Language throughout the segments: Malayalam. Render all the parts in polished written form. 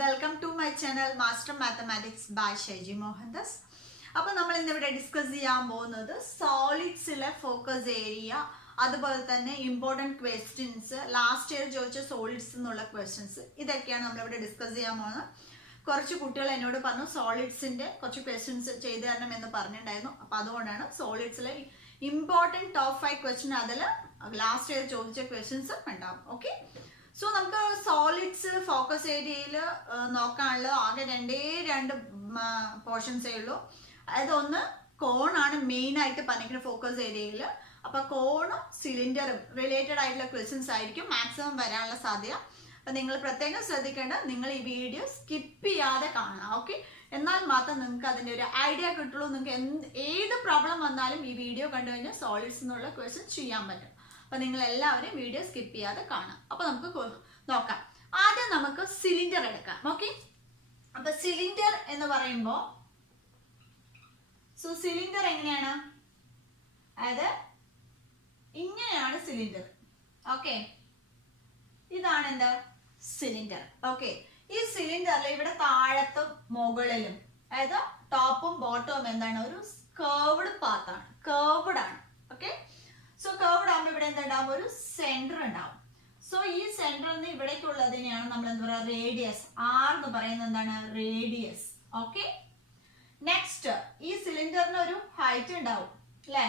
Welcome to my channel master mathematics by Shaiji Mohandas. അപ്പോൾ നമ്മൾ ഇന്നിവിടെ ഡിസ്കസ് ചെയ്യാൻ പോകുന്നത് സോളിഡ്സിലെ ഫോക്കസ് ഏരിയ, അതുപോലെ തന്നെ ഇമ്പോർട്ടൻറ്റ് ക്വസ്റ്റ്യൻസ്, ലാസ്റ്റ് ഇയർ ചോദിച്ച സോളിഡ്സ് എന്നുള്ള ക്വസ്റ്റ്യൻസ്, ഇതൊക്കെയാണ് നമ്മളിവിടെ ഡിസ്കസ് ചെയ്യാൻ പോകുന്നത്. കുറച്ച് കുട്ടികൾ എന്നോട് പറഞ്ഞു സോളിഡ്സിൻ്റെ കുറച്ച് ക്വസ്റ്റ്യൻസ് ചെയ്തു തരണം എന്ന് പറഞ്ഞിട്ടുണ്ടായിരുന്നു. അപ്പോൾ അതുകൊണ്ടാണ് സോളിഡ്സിലെ ഇമ്പോർട്ടൻറ്റ് ടോപ്പ് 5 ക്വസ്റ്റ്യൻ അതിൽ ലാസ്റ്റ് ഇയർ ചോദിച്ച ക്വസ്റ്റ്യൻസ് ഉണ്ടാവും. ഓക്കെ, സോ നമുക്ക് സോളിഡ്സ് ഫോക്കസ് ഏരിയയിൽ നോക്കാനുള്ളത് ആകെ രണ്ട് പോർഷൻസേ ഉള്ളൂ. അതായത് ഒന്ന് കോണാണ് മെയിൻ ആയിട്ട് പറഞ്ഞിരിക്കുന്നത് ഫോക്കസ് ഏരിയയിൽ. അപ്പൊ കോണും സിലിണ്ടറും റിലേറ്റഡ് ആയിട്ടുള്ള ക്വസ്റ്റ്യൻസ് ആയിരിക്കും മാക്സിമം വരാനുള്ള സാധ്യത. അപ്പൊ നിങ്ങൾ പ്രത്യേകം ശ്രദ്ധിക്കേണ്ട, നിങ്ങൾ ഈ വീഡിയോ സ്കിപ്പ് ചെയ്യാതെ കാണാം. ഓക്കെ, എന്നാൽ മാത്രം നിങ്ങൾക്ക് അതിന്റെ ഒരു ഐഡിയ കിട്ടുള്ളൂ. നിങ്ങൾക്ക് ഏത് പ്രോബ്ലം വന്നാലും ഈ വീഡിയോ കണ്ടു കഴിഞ്ഞാൽ സോളിഡ്സ് എന്നുള്ള ക്വസ്റ്റ്യൻ ചെയ്യാൻ പറ്റും. അപ്പൊ നിങ്ങൾ എല്ലാവരും വീഡിയോ സ്കിപ്പ് ചെയ്യാതെ കാണാം. അപ്പൊ നമുക്ക് നോക്കാം. ആദ്യം നമുക്ക് സിലിണ്ടർ എടുക്കാം. ഓക്കെ, അപ്പൊ സിലിണ്ടർ എന്ന് പറയുമ്പോൾ സിലിണ്ടർ എങ്ങനെയാണ്? അതായത് ഇങ്ങനെയാണ് സിലിണ്ടർ. ഓക്കെ, ഇതാണ് എന്താ സിലിണ്ടർ. ഓക്കെ, ഈ സിലിണ്ടറിൽ ഇവിടെ താഴത്തും മുകളിലും, അതായത് ടോപ്പും ബോട്ടവും എന്താണ്, ഒരു കർവ്ഡ് പാത്താണ്, കർവ്ഡ് ആണ്. ഓക്കെ, സോ കർവ്ഡ് ആകുമ്പോൾ ഇവിടെ എന്തുണ്ടാവും, ഒരു സെന്റർ ഉണ്ടാവും. സോ ഈ സെന്ററിൽ നിന്ന് ഇവിടേക്കുള്ളതിനെയാണ് നമ്മൾ എന്താ പറയുക, റേഡിയസ്. ആർ എന്ന് പറയുന്നത് എന്താണ്, റേഡിയസ്. ഓക്കെ, നെക്സ്റ്റ് ഈ സിലിണ്ടറിന് ഒരു ഹൈറ്റ് ഉണ്ടാവും അല്ലെ,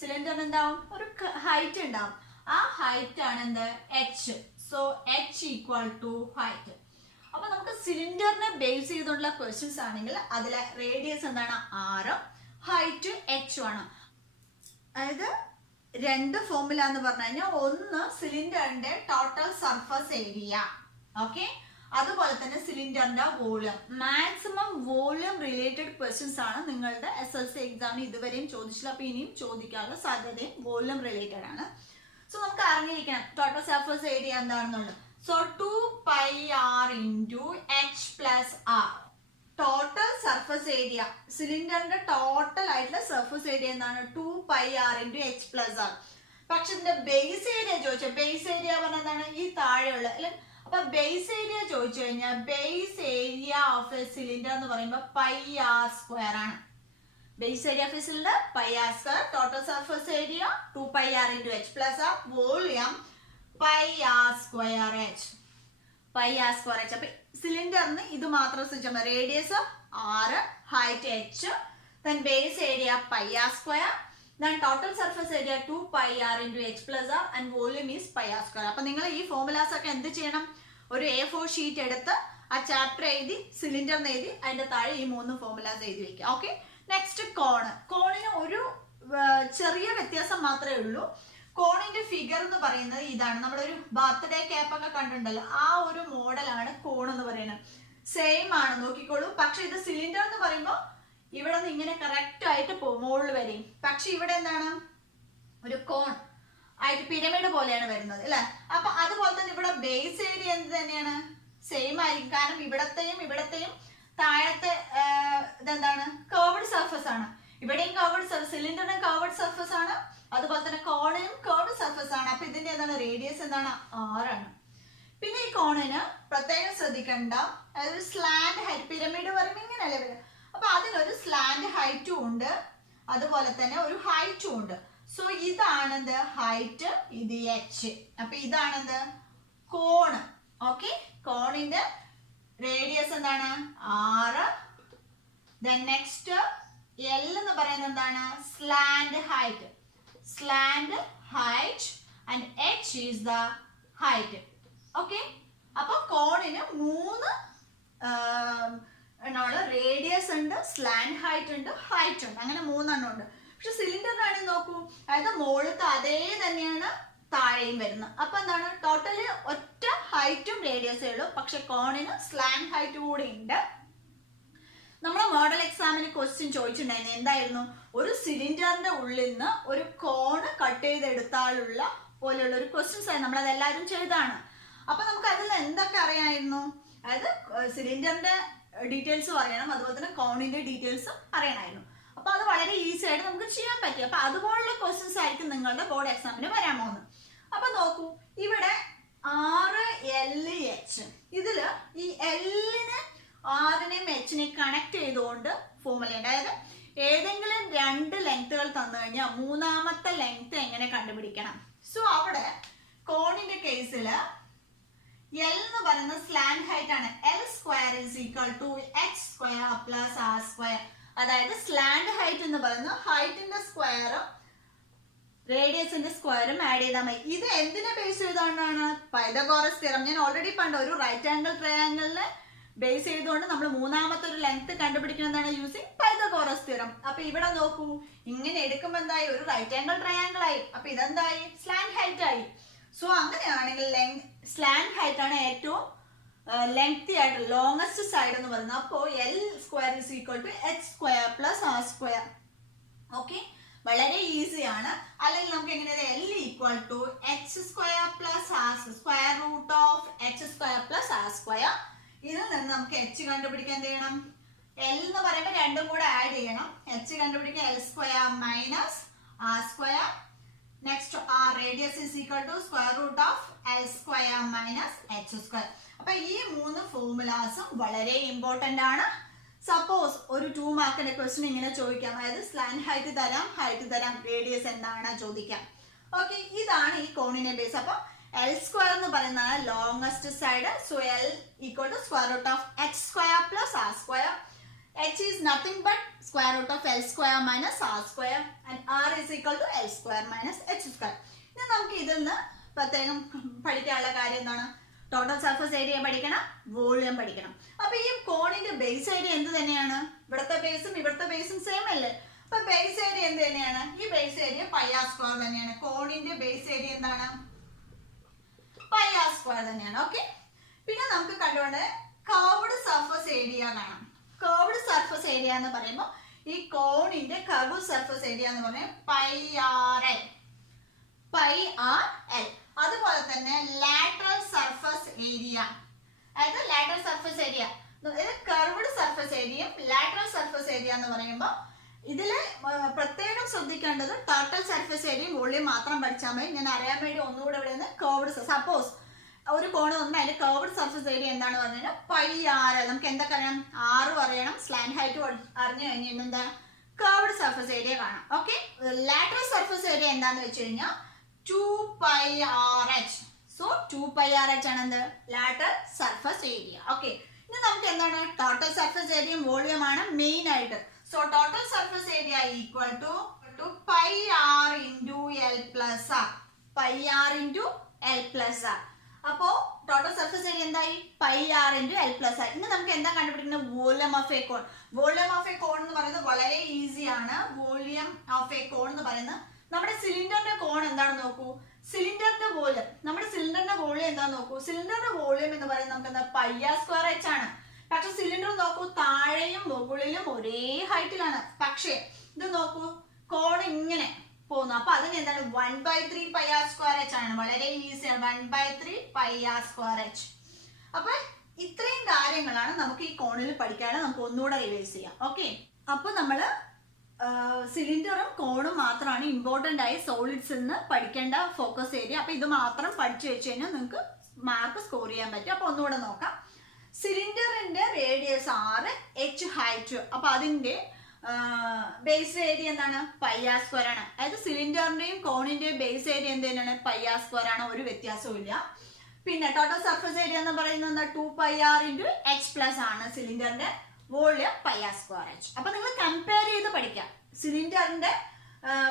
സിലിണ്ടറിന് എന്താവും, ഒരു ഹൈറ്റ് ഉണ്ടാവും. ആ ഹൈറ്റ് ആണ് എന്ത്, H. So H equal to height. അപ്പൊ നമുക്ക് സിലിണ്ടറിനെ ബേസ് ചെയ്തുള്ള ക്വസ്റ്റ്യൻസ് ആണെങ്കിൽ അതിലെ റേഡിയസ് എന്താണ്, ആറും ഹൈറ്റ് എച്ചും ആണ്. അതായത് രണ്ട് ഫോർമുല എന്ന് പറഞ്ഞു കഴിഞ്ഞാൽ, ഒന്ന് സിലിണ്ടറിന്റെ ടോട്ടൽ സർഫസ് ഏരിയ, ഓക്കെ, അതുപോലെ തന്നെ സിലിണ്ടറിന്റെ volume. Maximum volume related questions ആണ് നിങ്ങളുടെ SLC എക്സാമിന് ഇതുവരെയും ചോദിച്ചില്ല. അപ്പൊ ഇനിയും ചോദിക്കാനുള്ള സാധ്യതയും വോളിയം റിലേറ്റഡ് ആണ്. സോ നമുക്ക് അറിഞ്ഞിരിക്കണം ടോട്ടൽ സർഫസ് ഏരിയ എന്താണെന്നുള്ളത്. So 2πr into h plus r. Total surface area, സിലിണ്ടറിന്റെ ടോട്ടൽ ആയിട്ടുള്ള സർഫസ് ഏരിയ എന്താണ്, 2πr into h plus r. പക്ഷെ ഇതിന്റെ ബേസ് ഏരിയ ചോദിച്ചാൽ, ബേസ് ഏരിയ പറഞ്ഞതാണ് ഈ താഴെയുള്ള അല്ലെ. അപ്പൊ ബേസ് ഏരിയ ചോദിച്ചു കഴിഞ്ഞാൽ base area of A cylinder എന്ന് പറയുമ്പോൾ πr² ആണ്. Base area of A cylinder πr². Total surface area 2πr into h plus r. Volume πr²h. πr²h. അപ്പൊ സിലിണ്ടറിന് ഇത് മാത്രം ശ്രദ്ധിച്ചാൽ, radius 6, height h, then base area πr², then total surface area 2πr into h plus r and volume is πr². അപ്പൊ നിങ്ങൾ ഈ ഫോർമുലാസ് ഒക്കെ എന്ത് ചെയ്യണം, ഒരു A4 ഷീറ്റ് എടുത്ത് ആ ചാപ്റ്റർ എഴുതി, സിലിണ്ടറിന് എഴുതി, അതിന്റെ താഴെ ഈ 3 ഫോർമുലാസ് എഴുതി വെക്കുക. Okay, next cone. കോണിന് ഒരു ചെറിയ വ്യത്യാസം മാത്രമേ ഉള്ളൂ. കോണിന്റെ ഫിഗർ എന്ന് പറയുന്നത് ഇതാണ്. നമ്മളൊരു ബർത്ത്ഡേ ക്യാപ്പ് ഒക്കെ കണ്ടിട്ടുണ്ടല്ലോ, ആ ഒരു മോഡലാണ് കോൺ എന്ന് പറയുന്നത്. സെയിം ആണ്, നോക്കിക്കോളൂ. പക്ഷെ ഇത് സിലിണ്ടർ എന്ന് പറയുമ്പോൾ ഇവിടെ നിന്ന് ഇങ്ങനെ കറക്റ്റ് ആയിട്ട് പോകും മുകളിൽ വരെയും. പക്ഷെ ഇവിടെ എന്താണ്, ഒരു കോൺ ആയിട്ട് പിരമിഡ് പോലെയാണ് വരുന്നത് അല്ലെ. അപ്പൊ അതുപോലെ തന്നെ ഇവിടെ ബേസ് ഏരിയ എന്ത് തന്നെയാണ്, സെയിം ആയിരിക്കും. കാരണം ഇവിടത്തെയും താഴത്തെ ഇതെന്താണ്, കർവ്ഡ് സർഫസ് ആണ്. ഇവിടെയും കർവ്ഡ് സർഫസ്, സിലിണ്ടറിന് കർവ്ഡ് സർഫസ് ആണ്, അതുപോലെ തന്നെ കോണിനും കർവ്ഡ് സർഫസ് ആണ്. അപ്പൊ ഇതിന്റെ എന്താണ്, റേഡിയസ് എന്താണ്, 6 ആണ്. പിന്നെ ഈ കോണിന് പ്രത്യേകം ശ്രദ്ധിക്കണ്ട, അതൊരു സ്ലാൻഡ് ഹൈറ്റ്, പിരമിഡ് പറയുമ്പോൾ ഇങ്ങനെയല്ലേ വരും. അപ്പൊ അതിനൊരു സ്ലാൻഡ് ഹൈറ്റും ഉണ്ട്, അതുപോലെ തന്നെ ഒരു ഹൈറ്റും ഉണ്ട്. സോ ഇതാണെന്ത്, ഹൈറ്റ്, ഇത് എച്ച്. അപ്പൊ ഇതാണെന്ത്, കോണ്. ഓക്കെ, കോണിന്റെ റേഡിയസ് എന്താണ്, 6. ദെൻ നെക്സ്റ്റ് L എന്ന് പറയുന്നത് എന്താണ്, slant height. Slant height and H is the height. Okay, അപ്പൊ കോണിന് 3 റേഡിയസ് ഉണ്ട്, സ്ലാൻഡ് ഹൈറ്റ് ഉണ്ട്, ഹൈറ്റ് ഉണ്ട്. അങ്ങനെ 3 എണ്ണം ഉണ്ട്. പക്ഷെ സിലിണ്ടറിനാണെങ്കിൽ നോക്കൂ, അതായത് മുകളിലത്തെ അതേ തന്നെയാണ് താഴെയും വരുന്നത്. അപ്പൊ എന്താണ്, ടോട്ടലി ഒറ്റ ഹൈറ്റും റേഡിയസേ ഉള്ളൂ. പക്ഷെ കോണിന് സ്ലാൻഡ് ഹൈറ്റ് കൂടി ഉണ്ട്. നമ്മളെ മോഡൽ എക്സാമിന് ക്വസ്റ്റ്യൻ ചോദിച്ചിട്ടുണ്ടായിരുന്നു, എന്തായിരുന്നു, ഒരു സിലിണ്ടറിന്റെ ഉള്ളിൽ നിന്ന് ഒരു കോണ് കട്ട് ചെയ്തെടുത്താലുള്ള പോലെയുള്ള ഒരു ക്വസ്റ്റ്യൻസ് ആയിരുന്നു. നമ്മളത് എല്ലാവരും ചെയ്താണ്. അപ്പൊ നമുക്ക് അതിൽ എന്തൊക്കെ അറിയാമായിരുന്നു, അതായത് സിലിണ്ടറിന്റെ ഡീറ്റെയിൽസും അറിയണം, അതുപോലെ തന്നെ കോണിന്റെ ഡീറ്റെയിൽസും അറിയണമായിരുന്നു. അപ്പൊ അത് വളരെ ഈസി ആയിട്ട് നമുക്ക് ചെയ്യാൻ പറ്റി. അപ്പൊ അതുപോലുള്ള ക്വസ്റ്റ്യൻസ് ആയിരിക്കും നിങ്ങളുടെ ബോർഡ് എക്സാമിന് വരാൻ പോകുന്നത്. അപ്പൊ നോക്കൂ, ഇവിടെ RLH. ഇതില് ഈ എല്ലിനെ ആറിനെയും എച്ചിനെയും കണക്ട് ചെയ്തുകൊണ്ട് ഫോർമുല ഉണ്ട്. അതായത് ഏതെങ്കിലും രണ്ട് ലെങ്ത്തുകൾ തന്നു കഴിഞ്ഞാൽ മൂന്നാമത്തെ ലെങ്ത് എങ്ങനെ കണ്ടുപിടിക്കണം. സോ അവിടെ കോണിന്റെ കേസില് എൽ എന്ന് പറയുന്നത് സ്ലാന്റ് ഹൈറ്റ് ആണ്. L square is equal to H square plus R square. അതായത് സ്ലാന്റ് ഹൈറ്റ് എന്ന് പറയുന്നത് ഹൈറ്റിന്റെ സ്ക്വയറും റേഡിയസിന്റെ സ്ക്വയറും ആഡ് ചെയ്താൽ മതി. ഇത് എന്തിനെ ബേസ് ചെയ്തുകൊണ്ടാണ്? Pythagoras theorem. ഞാൻ ഓൾറെഡി പണ്ട് ഒരു റൈറ്റ് ആംഗിൾ ട്രയാംഗിളിനെ ബേസ് ചെയ്തുകൊണ്ട് നമ്മൾ മൂന്നാമത്തെ ഒരു ലെങ്ത് കണ്ടുപിടിക്കുന്നതാണ് യൂസിങ് പൈതഗോറസ് തിയറം. അപ്പൊ ഇവിടെ നോക്കൂ, ഇങ്ങനെ എടുക്കുമ്പോ എന്തായി? ഒരു റൈറ്റ് ആംഗിൾ ട്രയാംഗിൾ ആയി. അപ്പൊ ഇതെന്തായി? സ്ലാന്റ് ഹൈറ്റ് ആയി. സോ അങ്ങനെയാണെങ്കിൽ സ്ലാന്റ് ഹൈറ്റ് ആണ് ഏറ്റവും ലെങ്തി ആയിട്ട് ലോങ്സ്റ്റ് സൈഡ് എന്ന് പറയുന്നത്. അപ്പോൾ L square is equal to H square plus R square. Okay, വളരെ ഈസി ആണ്. അല്ലെങ്കിൽ നമുക്ക് എങ്ങനെ L equal to H square plus R square root of H square plus R square. ഇതിൽ നിന്ന് നമുക്ക് H കണ്ടുപിടിക്കാൻ എന്ത് ചെയ്യണം? L എന്ന് പറയുമ്പോൾ രണ്ടും കൂടെ ആഡ് ചെയ്യണം. H കണ്ടുപിടിക്കാൻ L square minus R square. Next R radius is equal to square root of L square minus H square. അപ്പൊ ഈ മൂന്ന് ഫോർമുലാസും വളരെ ഇമ്പോർട്ടന്റ് ആണ്. സപ്പോസ് ഒരു 2 മാർക്കിന്റെ ക്വസ്റ്റ്യൻ ഇങ്ങനെ ചോദിക്കാം. അതായത് സ്ലാന്റ് ഹൈറ്റ് തരാം, റേഡിയസ് എന്താണ് ചോദിക്കാം. ഓക്കെ, ഇതാണ് ഈ കോണിനെ ബേസ്. അപ്പൊ L സ്ക്വയർ എന്ന് പറയുന്നതാണ് longest side. So L equal to square root of H square plus R square. H is nothing but square root of L square minus R square and R is equal to L square minus H square. ഇനി നമുക്ക് ഇതിൽ നിന്ന് പ്രത്യേകം പഠിക്കാനുള്ള കാര്യം എന്താണ്? ടോട്ടൽ സർഫസ് ഏരിയ പഠിക്കണം, വോളിയം പഠിക്കണം. അപ്പൊ ഈ കോണിന്റെ ബേസ് ഏരിയ എന്ത് തന്നെയാണ്? ഇവിടുത്തെ ബേസും സെയിം അല്ലേ? അപ്പൊ ബേസ് ഏരിയ എന്ത് തന്നെയാണ്? ഈ base area pi R square തന്നെയാണ്. കോണിന്റെ ബേസ് ഏരിയ എന്താണ്? പൈ ആർ സ്ക്വയർ തന്നെയാണ്. ഓക്കെ, പിന്നെ നമുക്ക് കണ്ടുകൊണ്ട് കർവ്ഡ് സർഫസ് ഏരിയ കാണാം. കർവ്ഡ് സർഫസ് ഏരിയ എന്ന് പറയുമ്പോൾ ഈ കോണിന്റെ കർവ്ഡ് സർഫസ് ഏരിയ എന്ന് പറയുന്നത് പൈ ആർ എൽ. അതുപോലെ തന്നെ ലാറ്ററൽ സർഫസ് ഏരിയ, അതായത് lateral surface area, curved surface ഏരിയയും ലാറ്ററൽ സർഫസ് ഏരിയ എന്ന് പറയുമ്പോൾ ഇതില് പ്രത്യേകം ശ്രദ്ധിക്കേണ്ടത് ടോട്ടൽ സർഫസ് ഏരിയയും വോളിയം മാത്രം പഠിച്ചാൽ മതി. ഞാൻ അറിയാൻ വേണ്ടി ഒന്നുകൂടെ ഇവിടെ നിന്ന് കർവ്ഡ്, സപ്പോസ് ഒരു കോണ് വന്ന് അതിന്റെ കർവ്ഡ് സർഫസ് ഏരിയ എന്താണ് പറഞ്ഞാൽ പൈ ആർ. നമുക്ക് എന്തൊക്കെ അറിയാം? ആറും അറിയണം, സ്ലാന്റ് ഹൈറ്റ് അറിഞ്ഞു കഴിഞ്ഞാൽ എന്താ? കർവ്ഡ് സർഫസ് ഏരിയ കാണാം. ഓക്കെ, ലാറ്ററൽ സർഫസ് ഏരിയ എന്താന്ന് വെച്ച് കഴിഞ്ഞാൽ 2πRH. സോ 2πRH ആണ് എന്ത്? Lateral surface area. ഓക്കെ, ഇനി നമുക്ക് എന്താണ്? ടോട്ടൽ സർഫസ് ഏരിയയും വോളിയം ആണ് മെയിൻ ആയിട്ട്. So total surface area equal to pi R into L plus R. Pi R into L plus R. അപ്പോ ടോട്ടൽ സർഫസ് ഏരിയ എന്തായി? Pi R into L plus R. ഇനി നമുക്ക് എന്താ കണ്ടുപിടിക്കുന്നത്? Volume of a cone. Volume of a cone എന്ന് പറയുന്നത് വളരെ ഈസി ആണ്. വോളിയം ഓഫ് എ കോൺ എന്ന് പറയുന്നത് നമ്മുടെ സിലിണ്ടറിന്റെ കോൺ എന്താണെന്ന് നോക്കൂ. സിലിണ്ടറിന്റെ വോളിയം, നമ്മുടെ സിലിണ്ടറിന്റെ വോളിയം എന്താണെന്ന് നോക്കൂ. സിലിണ്ടറിന്റെ വോളിയം എന്ന് പറയുന്നത് നമുക്ക് എന്താ? പൈ ആർ സ്ക്വയർ എച്ച് ആണ്. പക്ഷെ സിലിണ്ടർ നോക്കൂ, താഴെയും മുകളിലും ഒരേ ഹൈറ്റിലാണ്. പക്ഷേ ഇത് നോക്കൂ, കോൺ ഇങ്ങനെ പോകുന്നു. അപ്പൊ അതിന് എന്താണ്? 1/3 പൈ ആർ സ്ക്വയർ എച്ച് ആണ്. വളരെ ഈസിയാണ്, 1/3 പൈ ആർ സ്ക്വയർ എച്ച്. അപ്പൊ ഇത്രയും കാര്യങ്ങളാണ് നമുക്ക് ഈ കോണിൽ പഠിക്കാനും. നമുക്ക് ഒന്നുകൂടെ റിവൈസ് ചെയ്യാം. ഓക്കെ, അപ്പൊ നമ്മള് സിലിണ്ടറും കോണും മാത്രമാണ് ഇമ്പോർട്ടന്റ് ആയി സോളിഡ്സ് എന്ന് പഠിക്കേണ്ട ഫോക്കസ് ഏരിയ. അപ്പൊ ഇത് മാത്രം പഠിച്ചു വെച്ച് കഴിഞ്ഞാൽ നിങ്ങൾക്ക് മാർക്ക് സ്കോർ ചെയ്യാൻ പറ്റും. അപ്പൊ ഒന്നുകൂടെ നോക്കാം. സിലിണ്ടറിന്റെ റേഡിയസ് 6, H ഹൈറ്റ്. അപ്പൊ അതിന്റെ ബേസ് ഏരിയ എന്താണ്? പൈ ആർ സ്ക്വയർ ആണ്. അതായത് സിലിണ്ടറിന്റെയും കോണിന്റെയും ബേസ് ഏരിയ എന്ത് തന്നെയാണ്? പൈ ആർ സ്ക്വയർ ആണ്. ഒരു വ്യത്യാസവും ഇല്ല. പിന്നെ ടോട്ടൽ സർഫസ് ഏരിയ എന്ന് പറയുന്നത് 2πr ഇൻറ്റു H പ്ലസ് ആണ്. സിലിണ്ടറിന്റെ volume pi R square H. അപ്പൊ നിങ്ങൾ കമ്പയർ ചെയ്ത് പഠിക്കാം. സിലിണ്ടറിന്റെ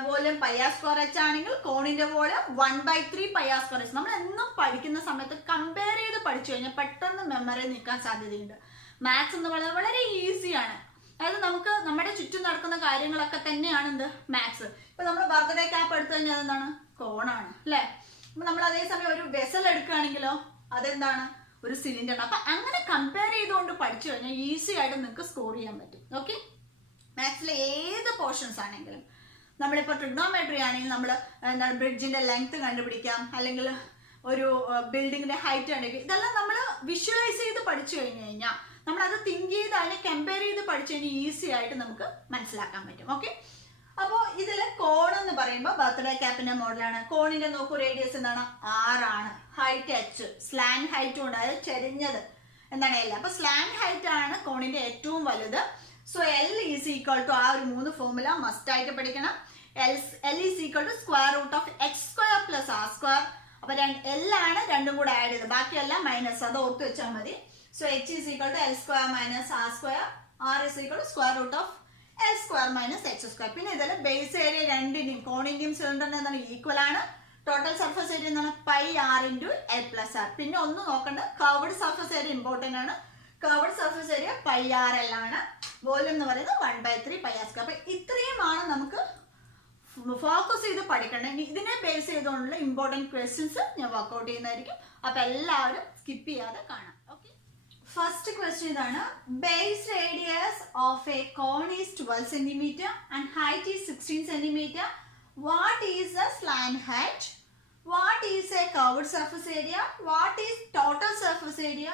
volume pi R square H ആണെങ്കിൽ കോണിന്റെ volume 1/3 pi R square H. നമ്മൾ എന്നും പഠിക്കുന്ന സമയത്ത് കമ്പയർ ചെയ്ത് പഠിച്ചു കഴിഞ്ഞാൽ പെട്ടെന്ന് മെമ്മറി നിൽക്കാൻ സാധ്യതയുണ്ട്. മാത്സ് എന്ന് പറയുന്നത് വളരെ ഈസിയാണ്. അതായത് നമുക്ക് നമ്മുടെ ചുറ്റും നടക്കുന്ന കാര്യങ്ങളൊക്കെ തന്നെയാണ് എന്ത്? മാത്സ്. ഇപ്പൊ നമ്മൾ ബർത്ത്ഡേ ക്യാപ്പ് എടുത്തു കഴിഞ്ഞാൽ അതെന്താണ്? കോണാണ് അല്ലെ? അപ്പൊ നമ്മൾ അതേസമയം ഒരു വെസൽ എടുക്കുകയാണെങ്കിലോ അതെന്താണ്? ഒരു സിലിണ്ടർ. അപ്പൊ അങ്ങനെ കമ്പയർ ചെയ്തുകൊണ്ട് പഠിച്ചു കഴിഞ്ഞാൽ ഈസി ആയിട്ട് നിങ്ങൾക്ക് സ്കോർ ചെയ്യാൻ പറ്റും. ഓക്കെ, മാത്സിലെ ഏത് പോർഷൻസ് ആണെങ്കിലും. നമ്മളിപ്പോൾ ട്രിഗ്നോമെട്രി ആണെങ്കിൽ നമ്മൾ എന്താണ് ബ്രിഡ്ജിന്റെ ലെങ്ത് കണ്ടുപിടിക്കാം, അല്ലെങ്കിൽ ഒരു ബിൽഡിങ്ങിന്റെ ഹൈറ്റ് കണ്ടുപിടിക്കാം. ഇതെല്ലാം നമ്മൾ വിഷ്വലൈസ് ചെയ്ത് പഠിച്ചു കഴിഞ്ഞു കഴിഞ്ഞാൽ, നമ്മളത് തിങ്ക് ചെയ്ത് അതിനെ കമ്പയർ ചെയ്ത് പഠിച്ചു കഴിഞ്ഞാൽ ഈസി ആയിട്ട് നമുക്ക് മനസ്സിലാക്കാൻ പറ്റും. ഓക്കെ, അപ്പോൾ ഇതിൽ കോൺ എന്ന് പറയുമ്പോൾ ബർത്ത്ഡേ ക്യാപ്പിന്റെ മോഡലാണ്. കോണിന്റെ നോക്കൂ, റേഡിയസ് എന്താണ്? 6 ആണ്. ഹൈറ്റ് h, സ്ലാൻ ഹൈറ്റും ഉണ്ട്, അതായത് ചെരിഞ്ഞത് എന്താണ് L. അപ്പൊ സ്ലാൻ ഹൈറ്റ് ആണ് കോണിന്റെ ഏറ്റവും വലുത്. So L is equal to ആ ഒരു 3 ഫോർമുല മസ്റ്റ് ആയിട്ട് പഠിക്കണം. L is equal to square root of X square plus R square. അപ്പൊ L ആണ് രണ്ടും കൂടെ ആഡ് ചെയ്ത്, ബാക്കിയെല്ലാം മൈനസ്, അത് ഓർത്ത് വെച്ചാൽ മതി. So h is equal to L square minus R square, R is equal to square root of L square minus H square. പിന്നെ ഇതിൽ ബേസ് ഏരിയ രണ്ടിന്റെയും കോണിന്റെയും സിലിണ്ടറിന്റെ എന്താണ് ഈക്വൽ ആണ്. ടോട്ടൽ സർഫസ് ഏരിയ എന്താണ്? Pi R into L plus R. പിന്നെ ഒന്നും നോക്കണ്ട, കർവ്ഡ് സർഫസ് ഏരിയ ഇമ്പോർട്ടന്റ് ആണ്. Curved surface area pi R L ആണ്. വോളിയം എന്ന് പറയുന്നത് 1/3 പൈ ആർ സ്ക്വയർ. അപ്പൊ ഇത്രയുമാണ് നമുക്ക് ഫോക്കസ് ചെയ്ത് പഠിക്കേണ്ടത്. ഇതിനെ ബേസ് ചെയ്തുകൊണ്ടുള്ള ഇമ്പോർട്ടൻറ്റ് ക്വസ്റ്റ്യൻസ് ഞാൻ വർക്ക്ഔട്ട് ചെയ്യുന്നതായിരിക്കും. അപ്പൊ എല്ലാവരും സ്കിപ്പ് ചെയ്യാതെ കാണാം. ഓക്കെ, ഫസ്റ്റ് ക്വസ്റ്റ്യൻ ഇതാണ്. Base radius of a cone is 12 centimetre and height is 16 centimetre. What is the slant height? What is a curved surface area? What is total surface area?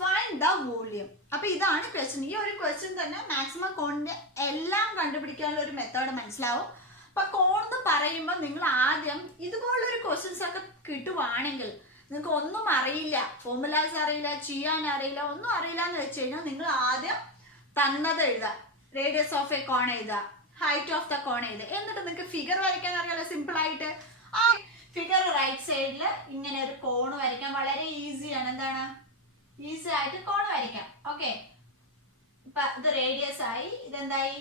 Find the volume. അപ്പൊ ഇതാണ് ക്വസ്റ്റ്യൻ. ഈ ഒരു ക്വസ്റ്റ്യൻ തന്നെ മാക്സിമം കോണിന്റെ എല്ലാം കണ്ടുപിടിക്കാനുള്ള ഒരു മെത്തേഡ് മനസ്സിലാവും. അപ്പൊ കോൺ എന്ന് പറയുമ്പോൾ നിങ്ങൾ ആദ്യം ഇതുപോലൊരു ക്വസ്റ്റ്യൻസ് ഒക്കെ കിട്ടുവാണെങ്കിൽ, നിങ്ങൾക്ക് ഒന്നും അറിയില്ല, ഫോർമുലാസ് അറിയില്ല, ചെയ്യാൻ അറിയില്ല, ഒന്നും അറിയില്ല എന്ന് വെച്ച് കഴിഞ്ഞാൽ നിങ്ങൾ ആദ്യം തന്നത് എഴുതുക. റേഡിയസ് ഓഫ് എ കോൺ എഴുതുക, ഹൈറ്റ് ഓഫ് ദ കോൺ എഴുതുക. എന്നിട്ട് നിങ്ങൾക്ക് ഫിഗർ വരയ്ക്കാൻ അറിയാലോ സിമ്പിൾ ആയിട്ട്. ആ ഫിഗർ റൈറ്റ് സൈഡിൽ ഇങ്ങനെ ഒരു കോൺ വരയ്ക്കാൻ വളരെ ഈസിയാണ്. എന്താണ്? ഈസി ആയിട്ട് കോൺ വരയ്ക്കാം. ഓക്കെ, ഇപ്പൊ ഇത് റേഡിയസ് ആയി, ഇതെന്തായി?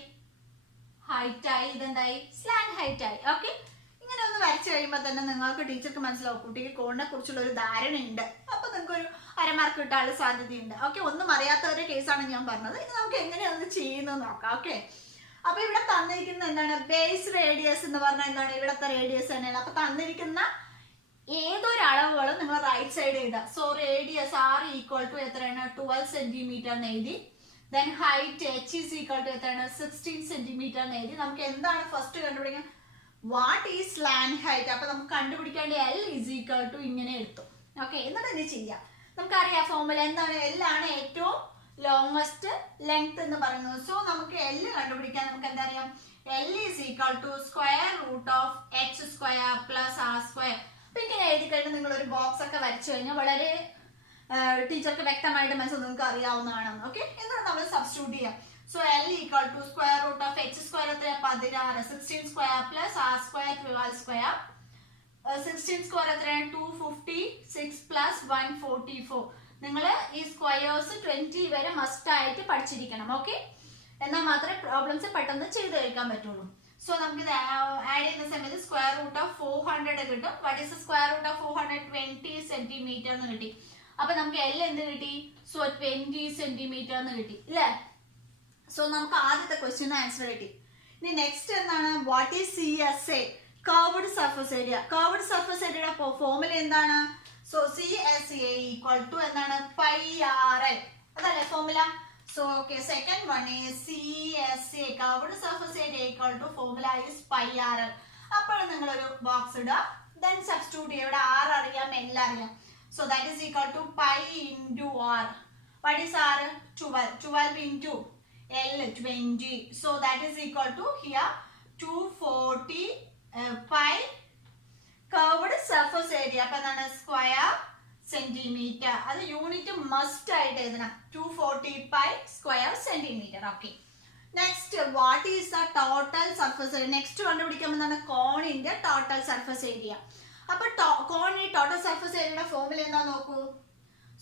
ഹൈറ്റ് ആയി, ഇതെന്തായി? സ്ലാൻ ഹൈറ്റ് ആയി. ഓക്കെ, ഇങ്ങനെ ഒന്ന് വരച്ചു കഴിയുമ്പോൾ തന്നെ നിങ്ങൾക്ക് ടീച്ചർക്ക് മനസ്സിലാവും കുട്ടിക്ക് കോണിനെ കുറിച്ചുള്ള ഒരു ധാരണ ഉണ്ട്. അപ്പൊ നിങ്ങൾക്ക് ഒരു അരമാർക്ക് കിട്ടാനുള്ള സാധ്യതയുണ്ട്. ഓക്കെ, ഒന്നും അറിയാത്തവരുടെ കേസാണ് ഞാൻ പറഞ്ഞത്. ഇനി നമുക്ക് എങ്ങനെയാണ് ചെയ്യുന്നത് നോക്കാം. ഓക്കെ, അപ്പൊ ഇവിടെ തന്നിരിക്കുന്ന എന്താണ്? ബേസ് റേഡിയസ് എന്ന് പറഞ്ഞാൽ എന്താണ്? ഇവിടത്തെ റേഡിയസ് തന്നെയാണ്. അപ്പൊ തന്നിരിക്കുന്ന ഏതൊരു അളവുകളും നിങ്ങൾ റൈറ്റ് സൈഡ് എഴുതാം. So radius R equal to എത്രയാണ്? 12 സെന്റിമീറ്റർ എന്ന് എഴുതി. Then height h is equal to എത്രയാണ്? 16 സെന്റിമീറ്റർ എന്ന് എഴുതി. നമുക്ക് എന്താണ് ഫസ്റ്റ് കണ്ടുപിടിക്കാൻ? What is slant height? അപ്പൊ നമുക്ക് കണ്ടുപിടിക്കേണ്ട L ഈസ് ഈക്വൽ ടു ഇങ്ങനെ എടുത്തു. ഓക്കെ, എന്നിട്ട് ഇനി ചെയ്യാം. നമുക്കറിയാം ഫോർമുല എന്താണ്? L ആണ് ഏറ്റവും ലോങ്സ്റ്റ് ലെങ്ത് എന്ന് പറയുന്നത്. സോ നമുക്ക് L കണ്ടുപിടിക്കാൻ നമുക്ക് എന്താ അറിയാം? L is equal to square root of H square plus R square. അപ്പൊ ഇങ്ങനെ എഴുതി കഴിഞ്ഞാൽ നിങ്ങൾ ഒരു ബോക്സ് ഒക്കെ വരച്ചു കഴിഞ്ഞാൽ വളരെ ടീച്ചർക്ക് വ്യക്തമായിട്ട് മനസ്സിൽ നിങ്ങൾക്ക് അറിയാവുന്നതാണ്. ഓക്കെ, എന്നിട്ട് നമ്മൾ സബ്സ്റ്റിറ്റ്യൂട്ട് ചെയ്യാം. So L equal to square root of H square എത്ര? 16, 16 square plus R square 12 square. 16 square എത്രയാണ്? 256 പ്ലസ് 144. നിങ്ങൾ ഈ സ്ക്വയേഴ്സ് 20 വരെ മസ്റ്റ് ആയിട്ട് പഠിച്ചിരിക്കണം. ഓക്കെ, എന്നാൽ മാത്രമേ പ്രോബ്ലംസ് പെട്ടെന്ന് ചെയ്ത് കഴിക്കാൻ പറ്റുള്ളൂ. സോ നമുക്ക് ഇത് ആഡ് ചെയ്യുന്ന സമയത്ത് സ്ക്വയർ റൂട്ട് ഓഫ് 400 കിട്ടും. What is square root of 400? 20 centimetre എന്ന് കിട്ടി. അപ്പൊ നമുക്ക് L എന്ത് കിട്ടി? സോ 20 സെന്റിമീറ്റർ എന്ന് കിട്ടി അല്ലേ? സോ നമുക്ക് ആദ്യത്തെ ക്വസ്റ്റ്യൻ ആൻസർ കിട്ടി. ഇനി നെക്സ്റ്റ് എന്താണ്? What is CSA? Curved surface area. Curved surface ഏരിയയുടെ ഫോർമുല എന്താണ്? സോ CSA ഈക്വൽ ടു എന്താണ്? Pi R L. അതല്ലേ formula? So okay, second one is CSA curved surface area equal to formula is pi R L. അപ്പോൾ നിങ്ങൾ ഒരു ബോക്സ് ഇടുക. ദെൻ സബ്സ്റ്റിറ്റ്യൂട്ട് ചെയ്യുക. ഇവിടെ R അറിയാം, L അറിയാം. So that is equal to pi into R. What is R? 12. 12 into L 20. So that is equal to here 240 pi curved surface area. അപ്പൊ എന്താണ്? Square centimetre. അത് യൂണിറ്റ് മസ്റ്റ് ആയിട്ട് എഴുതണം. 240 pi square centimetre. Okay, next what is the total surface area? Next കണ്ടുപിടിക്കാൻ എന്താണ്? കോണിന്റെ ടോട്ടൽ സർഫസ് ഏരിയ. അപ്പൊ കോണിന്റെ ടോട്ടൽ സർഫസ് ഏരിയയുടെ ഫോർമുല എന്താ നോക്കൂ.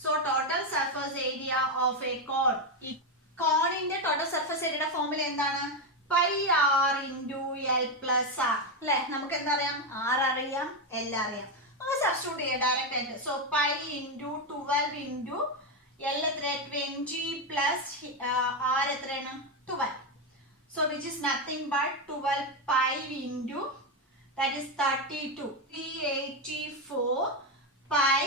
So total surface area of a cone. ഈ കോണിന്റെ ടോട്ടൽ സർഫസ് ഏരിയയുടെ ഫോർമുല എന്താണ്? Pi R into L plus R അല്ലെ? നമുക്ക് എന്താ അറിയാം? ആർ അറിയാം, എൽ അറിയാം. നമുക്ക് സബ്സ്റ്റിറ്റ്യൂട്ട് ചെയ്യാം ഡയറക്റ്റ് ആയിട്ട്. So pi into 12 into L എത്ര? 20 പ്ലസ് ആർ എത്രയാണ്? 12. So which is nothing but 12 pi into that is 32. 384 pi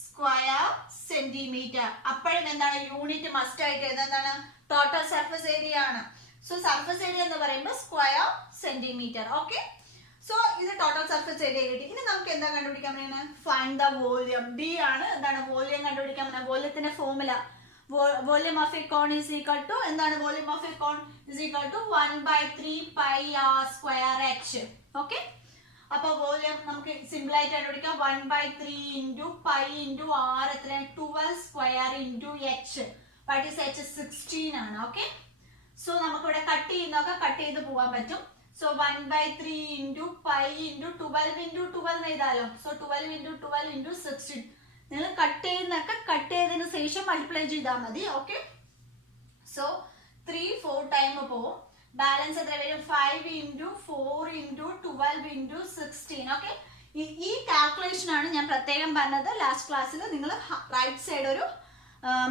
square centimeter. അപ്പോഴും എന്താണ്? യൂണിറ്റ് മസ്റ്റ് ആയിട്ട് എന്താണ്? ടോട്ടൽ സർഫസ് ഏരിയ ആണ്. സോ സർഫസ് ഏരിയ എന്ന് പറയുമ്പോൾ സ്ക്വയർ സെന്റിമീറ്റർ. ഓക്കെ, സോ ഇത് ടോട്ടൽ സർഫസ് ഏരിയ കിട്ടി. ഇനി നമുക്ക് എന്താ കണ്ടുപിടിക്കാൻ പറയുന്നത്? Find the volume. D ആണ് എന്താണ്? വോളിയം കണ്ടുപിടിക്കാൻ പറ്റുന്ന വോളിയത്തിന്റെ formula. Volume of a cone is equal to എന്താണ്? Volume of a cone is equal to 1/3 pi R square H. Okay, അപ്പൊ വോളിയം നമുക്ക് സിമ്പിൾ ആയിട്ട് കണ്ടുപിടിക്കാം. 1/3 ഇൻറ്റു പൈ ഇൻറ്റു ആർ എത്രയാണ്? 12 square into H. What is H? 16 ആണ്. ഓക്കെ, സോ നമുക്ക് ഇവിടെ കട്ട് ചെയ്ത് പോകാൻ പറ്റും. സോ 1/3 ഇൻറ്റു പൈ ഇൻറ്റു 12 എഴുതാലോ. So 12 into 12 into 16. നിങ്ങൾ കട്ട് ചെയ്തതിന് ശേഷം മൾട്ടിപ്ലൈ ചെയ്താൽ മതി. ഓക്കെ, സോ 3 4 ടൈം പോവും. ബാലൻസ് എത്ര വരും? 5 ഇൻറ്റു 4 ഇൻറ്റു 12 ഇൻറ്റു 16. ഓക്കെ, ഈ കാൽക്കുലേഷൻ ആണ് ഞാൻ പ്രത്യേകം പറഞ്ഞത് ലാസ്റ്റ് ക്ലാസ്സിൽ. നിങ്ങൾ റൈറ്റ് സൈഡ് ഒരു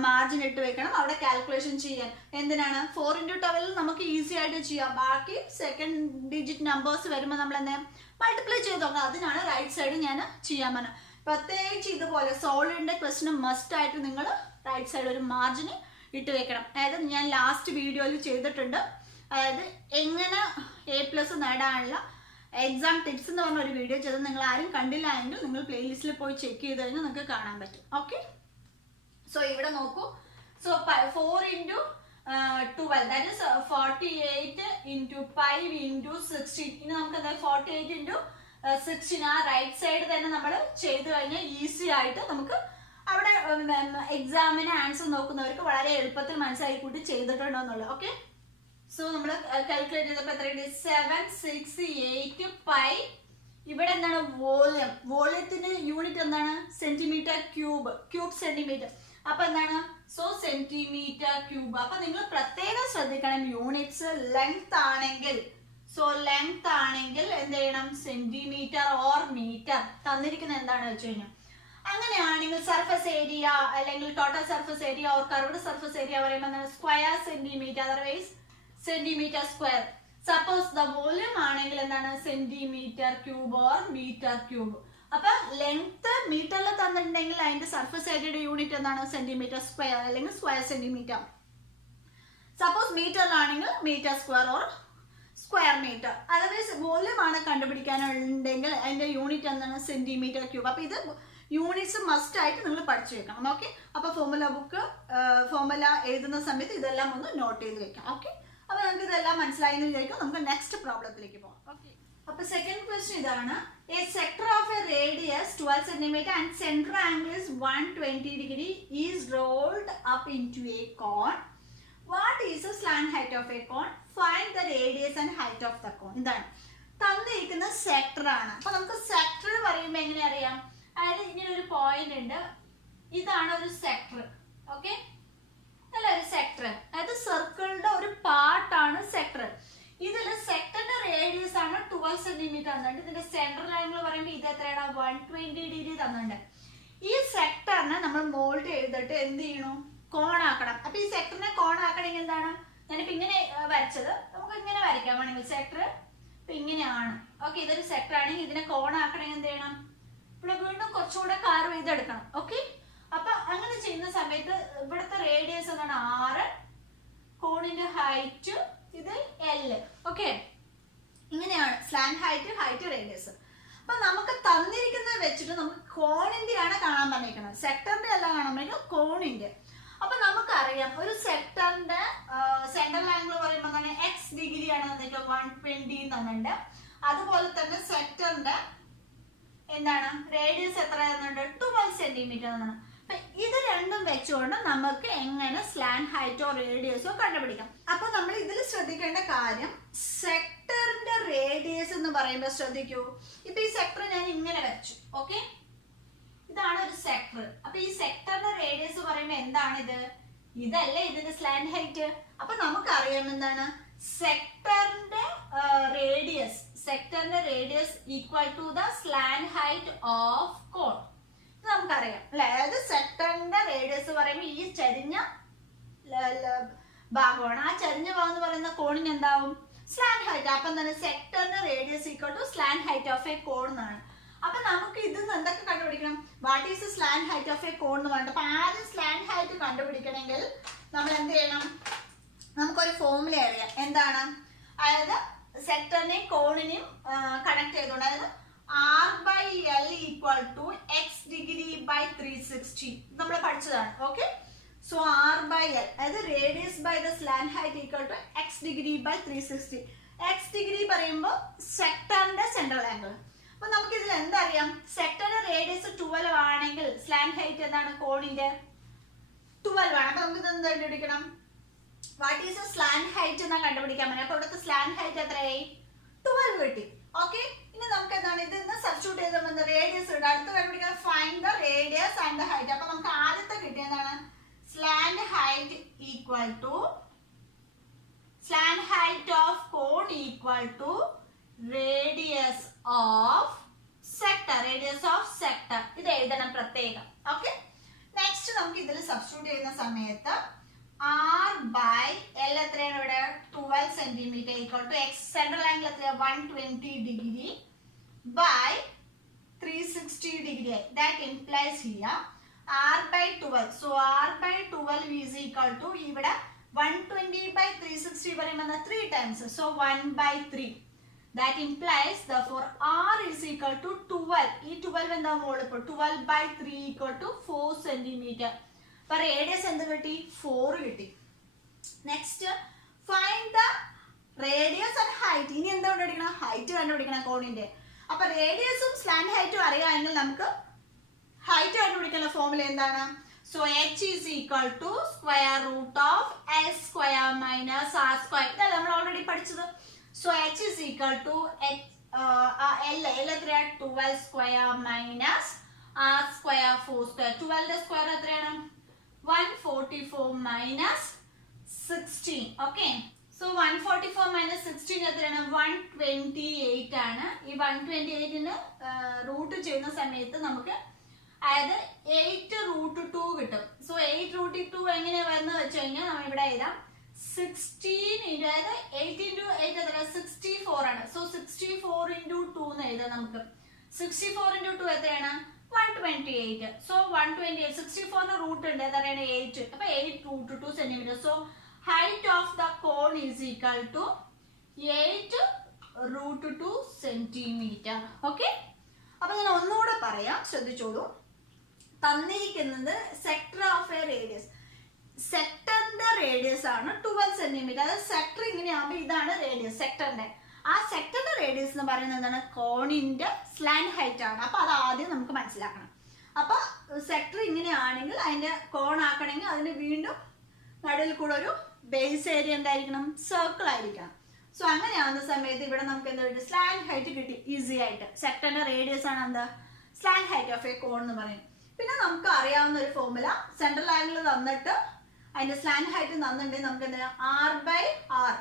മാർജിൻ ഇട്ട് വെക്കണം അവിടെ കാൽക്കുലേഷൻ ചെയ്യാൻ. എന്തിനാണ്? 4 ഇൻറ്റു 12 നമുക്ക് ഈസി ആയിട്ട് ചെയ്യാം. ബാക്കി സെക്കൻഡ് ഡിജിറ്റ് നമ്പേഴ്സ് വരുമ്പോൾ നമ്മൾ എന്താ മൾട്ടിപ്ലൈ ചെയ്ത് നോക്കാം. അതിനാണ് റൈറ്റ് സൈഡ് ഞാൻ ചെയ്യാൻ പറഞ്ഞത്. പ്രത്യേകിച്ച് ഇതുപോലെ സോളിഡിന്റെ ക്വസ്റ്റിന് മസ്റ്റ് ആയിട്ട് നിങ്ങൾ റൈറ്റ് സൈഡ് ഒരു മാർജിന് ഇട്ട് വെക്കണം. അതായത് ഞാൻ ലാസ്റ്റ് വീഡിയോയിൽ ചെയ്തിട്ടുണ്ട്. അതായത് എങ്ങനെ A+ നേടാനുള്ള എക്സാം ടിപ്സ് എന്ന് പറഞ്ഞ ഒരു വീഡിയോ ചെയ്ത് നിങ്ങൾ ആരും കണ്ടില്ല എങ്കിൽ നിങ്ങൾ പ്ലേലിസ്റ്റിൽ പോയി ചെക്ക് ചെയ്ത് കഴിഞ്ഞാൽ നിങ്ങൾക്ക് കാണാൻ പറ്റും. ഓക്കെ, സോ ഇവിടെ നോക്കൂ. So 4 into 12 that is 48 into 5 into 16. ഇനി നമുക്ക് എന്താ 48 ഇൻറ്റു 16 ആ റൈറ്റ് സൈഡ് തന്നെ നമ്മൾ ചെയ്ത് കഴിഞ്ഞാൽ ഈസി ആയിട്ട് നമുക്ക് അവിടെ എക്സാമിന് ആൻസർ നോക്കുന്നവർക്ക് വളരെ എളുപ്പത്തിൽ മനസ്സിലാക്കി കൂട്ടി ചെയ്തിട്ടുണ്ടോ എന്നുള്ളത്. ഓക്കെ, സോ നമ്മൾ കാൽക്കുലേറ്റ് ചെയ്തപ്പോൾ എത്രയുണ്ട്? 7 6 8 പൈ. ഇവിടെ എന്താണ്? വോളിയത്തിന്റെ യൂണിറ്റ് എന്താണ്? Centimetre cube centimetre. അപ്പൊ എന്താണ്? So centimetre cube. അപ്പൊ നിങ്ങൾ പ്രത്യേകം ശ്രദ്ധിക്കണം. യൂണിറ്റ്സ് ലെങ്ത് ആണെങ്കിൽ എന്ത് ചെയ്യണം? Centimetre or metre. തന്നിരിക്കുന്ന എന്താണെന്ന് വെച്ച് കഴിഞ്ഞാൽ അങ്ങനെയാണെങ്കിൽ സർഫസ് ഏരിയ അല്ലെങ്കിൽ total surface area or curved surface area പറയുമ്പോൾ square centimetre, otherwise centimetre square. Suppose the volume ആണെങ്കിൽ എന്താണ്? Centimetre cube or metre cube. അപ്പൊ ലെങ്ത് മീറ്ററിൽ തന്നിട്ടുണ്ടെങ്കിൽ അതിന്റെ സർഫസ് ഏരിയയുടെ യൂണിറ്റ് എന്താണ്? സെന്റിമീറ്റർ സ്ക്വയർ അല്ലെങ്കിൽ സ്ക്വയർ സെന്റിമീറ്റർ. സപ്പോസ് മീറ്ററിലാണെങ്കിൽ metre square or square metre. Otherwise volume ആണ് കണ്ടുപിടിക്കാനുണ്ടെങ്കിൽ അതിന്റെ യൂണിറ്റ് എന്താണ്? Centimetre cube. അപ്പൊ ഇത് യൂണിറ്റ്സ് മസ്റ്റ് ആയിട്ട് നിങ്ങൾ പഠിച്ചു വെക്കണം. ഓക്കെ, അപ്പൊ ഫോർമുല എഴുതുന്ന സമയത്ത് ഇതെല്ലാം ഒന്ന് നോട്ട് ചെയ്ത് വെക്കാം. ഓക്കെ, അപ്പൊ നമുക്ക് ഇതെല്ലാം മനസ്സിലായെന്ന് വിചാരിക്കും. നമുക്ക് നെക്സ്റ്റ് പ്രോബ്ലത്തിലേക്ക് പോകാം. ഓക്കെ, അപ്പൊ സെക്കൻഡ് ക്വസ്റ്റ്യൻ ഇതാണ്. A sector of a radius 12 cm and central angle is 120 degree is rolled up into a cone. What is the slant height of a cone? Find the radius and height of the cone. ഇതാണ് തന്നിരിക്കുന്ന സെക്ടർ ആണ്. അപ്പൊ നമുക്ക് സെക്ടർ പറയുമ്പോൾ എങ്ങനെ അറിയാം? അതായത് ഇങ്ങനെ ഒരു പോയിന്റ് ഉണ്ട്. ഇതാണ് ഒരു സെക്ടർ. ഓക്കെ, അല്ല ഒരു സെക്ടർ അതായത് സർക്കിളിന്റെ ഒരു പാർട്ടാണ് സെക്ടർ. ഇതില് സെക്ടറിന്റെ റേഡിയസ് ആണ് 12 cm തന്നിട്ടുണ്ട്. ഇതിന്റെ സെൻട്രൽ ആംഗിൾ പറയുമ്പോൾ ഇത് എത്രയാണ്? 120 degree തന്നിട്ടുണ്ട്. ഈ സെക്ടറിനെ നമ്മൾ മോൾഡ് ചെയ്തിട്ട് എന്ത് ചെയ്യണം? കോണാക്കണം. അപ്പൊ ഈ സെക്ടറിനെ കോണാക്കണമെങ്കിൽ എന്താണ്? ഞാനിപ്പോ ഇങ്ങനെ വരച്ചത്, നമുക്ക് ഇങ്ങനെ വരയ്ക്കാൻ വേണമെങ്കിൽ സെക്ടർ ഇപ്പൊ ഇങ്ങനെയാണ്. ഓക്കെ, ഇതൊരു സെക്ടർ ആണെങ്കിൽ ഇതിനെ കോണാക്കണമെങ്കിൽ എന്ത് ചെയ്യണം? ഇവിടെ വീണ്ടും കുറച്ചുകൂടെ കാർവ് ചെയ്തെടുക്കണം. ഓക്കെ, അപ്പൊ അങ്ങനെ ചെയ്യുന്ന സമയത്ത് ഇവിടുത്തെ റേഡിയസ് എന്താണ്? 6. കോണിന്റെ ഹൈറ്റ് ഇത് L. ഓക്കെ, ഇങ്ങനെയാണ് സ്ലാന്റ് ഹൈറ്റ് റേഡിയസ്. അപ്പൊ നമുക്ക് തന്നിരിക്കുന്നത് വെച്ചിട്ട് നമുക്ക് കോണിന്റെ ആണ് കാണാൻ പറഞ്ഞിരിക്കുന്നത്, സെക്ടറിന്റെ അല്ല കാണാൻ പറഞ്ഞിരിക്കുന്നത്, കോണിന്റെ. അപ്പൊ നമുക്കറിയാം ഒരു സെക്ടറിന്റെ സെൻട്രൽ ആംഗിൾ പറയുമ്പോൾ തന്നെ x ഡിഗ്രി ആണ് തന്നിട്ട് 120 തന്നിട്ടുണ്ട്. അതുപോലെ തന്നെ സെക്ടറിന്റെ എന്താണ് റേഡിയസ് എത്ര തന്നിട്ടുണ്ട്? 12 cm തന്നിട്ടുണ്ട്. അപ്പൊ ഇത് രണ്ടും വെച്ചുകൊണ്ട് നമുക്ക് എങ്ങനെ സ്ലാന്റ് ഹൈറ്റോ റേഡിയസോ കണ്ടുപിടിക്കാം. അപ്പൊ നമ്മൾ ഇതിൽ ശ്രദ്ധിക്കേണ്ട കാര്യം സെക്ടറിന്റെ റേഡിയസ് എന്ന് പറയുമ്പോൾ ശ്രദ്ധിക്കൂ. ഇപ്പൊ ഈ സെക്ടർ ഞാൻ ഇങ്ങനെ വെച്ചു. ഓക്കെ, ഇതാണ് ഒരു സെക്ടർ. അപ്പൊ ഈ സെക്ടറിന്റെ റേഡിയസ് പറയുമ്പോൾ എന്താണിത്? ഇതല്ലേ ഇതിന്റെ സ്ലാന്റ് ഹൈറ്റ്. അപ്പൊ നമുക്കറിയാം എന്താണ് സെക്ടറിന്റെ radius equal to the slant height of cone. നമുക്കറിയാം അല്ലെ. അതായത് സെക്ടറിന്റെ റേഡിയസ് പറയുമ്പോൾ ഈ ചരിഞ്ഞ ഭാഗമാണ്. ആ ചരിഞ്ഞ ഭാഗം എന്ന് പറയുന്ന കോണിന് എന്താവും? Slant height. അപ്പൊ എന്താണ് സെക്ടറിന്റെ radius equal to slant height of a cone എന്നാണ്. അപ്പൊ നമുക്ക് ഇതിന്ന് എന്തൊക്കെ കണ്ടുപിടിക്കണം? What is the slant height of a cone എന്ന് പറഞ്ഞിട്ട്. അപ്പൊ ആദ്യം സ്ലാന്റ് ഹൈറ്റ് കണ്ടുപിടിക്കണമെങ്കിൽ നമ്മൾ എന്ത് ചെയ്യണം? നമുക്കൊരു ഫോർമുല അറിയാം. എന്താണ്? അതായത് സെക്ടറിനെയും കോണിനെയും കണക്ട് ചെയ്തുകൊണ്ട്, അതായത് R/L equal to x degree by 360 നമ്മൾ പഠിച്ചതാണ്. Okay, so R by L, അതായത് radius by the slant height equal to X degree by 360. X degree പറയുമ്പോൾ സെക്ടറിന്റെ സെൻട്രൽ ആംഗിൾ. അപ്പൊ നമുക്ക് ഇതിൽ എന്തറിയാം, സെക്ടറിന്റെ റേഡിയസ് 12 ആണെങ്കിൽ സ്ലാന്റ് ഹൈറ്റ് എന്താണ് കോണിന്റെ 12 ആണ്. അപ്പൊ നമുക്ക് ഇത് എന്ത് കണ്ടുപിടിക്കണം, വാട്ട് ഈസ് സ്ലാന്റ് ഹൈറ്റ് എന്നാ കണ്ടുപിടിക്കാൻ പറ്റും. അപ്പൊ ഇവിടുത്തെ സ്ലാന്റ് ഹൈറ്റ് എത്രയായി, 12 കിട്ടി. ഓക്കെ, ഇനി നമുക്ക് എന്താണ് ഇത് സബ്സ്റ്റിറ്റ്യൂട്ട് ചെയ്ത് നമ്മൾ റേഡിയസ് ഇടുക. അടുത്ത് കണ്ടുപിടിക്കാൻ find the radius and the height. അപ്പൊ നമുക്ക് ആദ്യത്തെ കിട്ടിയതാണ് slant height equal to slant height of cone equal to radius of sector. Radius of sector ഇത് എഴുതണം പ്രത്യേകം. ഓക്കെ, നെക്സ്റ്റ് നമുക്ക് ഇതിൽ സബ്സ്റ്റിറ്റ്യൂട്ട് ചെയ്യുന്ന സമയത്ത് r by l എത്രയാണ് ഇവിടെ 12 centimetre equal to x central angle എത്രയാണ് 120 degree by 360 degree. That implies here r by 12. സോ r by 12 is equal to ഇവിടെ 120 by 360 പറയുമ്പോൾ 3 times. So 1 by 3. That implies therefore r is equal to 12. ഈ 12 എന്താ മോള് ഇപ്പോൾ 12 by 3 equal to 4 centimeter. അപ്പൊ റേഡിയസ് എന്ത് കിട്ടി, 4 കിട്ടി. Next find the radius and height. ഇനി എന്താ കണ്ടുപിടിക്കണം, ഹൈറ്റ് കണ്ടുപിടിക്കണം കോണിന്റെ. അപ്പൊ റേഡിയസും സ്ലാന്റ് ഹൈറ്റും അറിയാമെങ്കിൽ നമുക്ക് ഹൈറ്റ് കണ്ടുപിടിക്കുന്ന ഫോർമുല എന്താണ്, so h is equal to square root of s square minus r square. ഇതല്ല നമ്മൾ ഓൾറെഡി പഠിച്ചത്. so h is equal to l എത്രയാണ് 12 square minus r square 4 square. 12 ന്റെ സ്ക്വയർ എത്രയാണ് 144 minus 16. ഓക്കെ, സോ 144 minus 16 എത്രയാണ് 128 ആണ്. ഈ 128ന് റൂട്ട് ചെയ്യുന്ന സമയത്ത് നമുക്ക് അതായത് 8√2 കിട്ടും. സോ 8√2 എങ്ങനെ വരുന്ന വെച്ച് കഴിഞ്ഞാൽ നമ്മൾ ഇവിടെ എഴുതാം 16 അതായത് 8 into 8 എത്ര 64 ആണ്. സോ 64 into 2 എന്ന് എഴുതാം നമുക്ക്. 64 into 2 എത്രയാണ് 128. സോ 128 64 റൂട്ട് ഉണ്ട് എത്രയാണ് 8. അപ്പൊ 8√2 centimetre. So height of the cone is equal to 8√2 centimetre. Okay, അപ്പൊ ഞാൻ ഒന്നുകൂടെ പറയാം, ശ്രദ്ധിച്ചോളൂ. തന്നിരിക്കുന്നത് സെക്ടർ ഓഫ് എ റേഡിയസ്, സെക്ടറിന്റെ റേഡിയസ് ആണ് 12 സെന്റിമീറ്റർ. അതായത് സെക്ടർ ഇങ്ങനെയാകുമ്പോൾ ഇതാണ് റേഡിയസ് സെക്ടറിന്റെ. ആ സെക്ടറിന്റെ റേഡിയസ് എന്ന് പറയുന്നത് എന്താണ്, കോണിന്റെ സ്ലാന്റ് ഹൈറ്റ് ആണ്. അപ്പൊ അത് ആദ്യം നമുക്ക് മനസ്സിലാക്കണം. അപ്പൊ സെക്ടർ ഇങ്ങനെയാണെങ്കിൽ അതിന്റെ കോൺ ആക്കണമെങ്കിൽ അതിന് വീണ്ടും നടുവിൽ കൂടെ ഒരു ബേസ് ഏരിയ എന്തായിരിക്കണം, സർക്കിൾ ആയിരിക്കണം. സോ അങ്ങനെയാവുന്ന സമയത്ത് ഇവിടെ നമുക്ക് എന്താ കിട്ടും, സ്ലാന്റ് ഹൈറ്റ് കിട്ടി ഈസി ആയിട്ട്. സെക്ടറിന്റെ റേഡിയസ് ആണ് എന്താ slant height of a cone എന്ന് പറയും. പിന്നെ നമുക്ക് അറിയാവുന്ന ഒരു ഫോർമുല, സെൻട്രൽ ആംഗിൾ തന്നിട്ട് അതിന്റെ സ്ലാന്റ് ഹൈറ്റ് തന്നിട്ടുണ്ടെങ്കിൽ നമുക്ക് എന്താ r by r.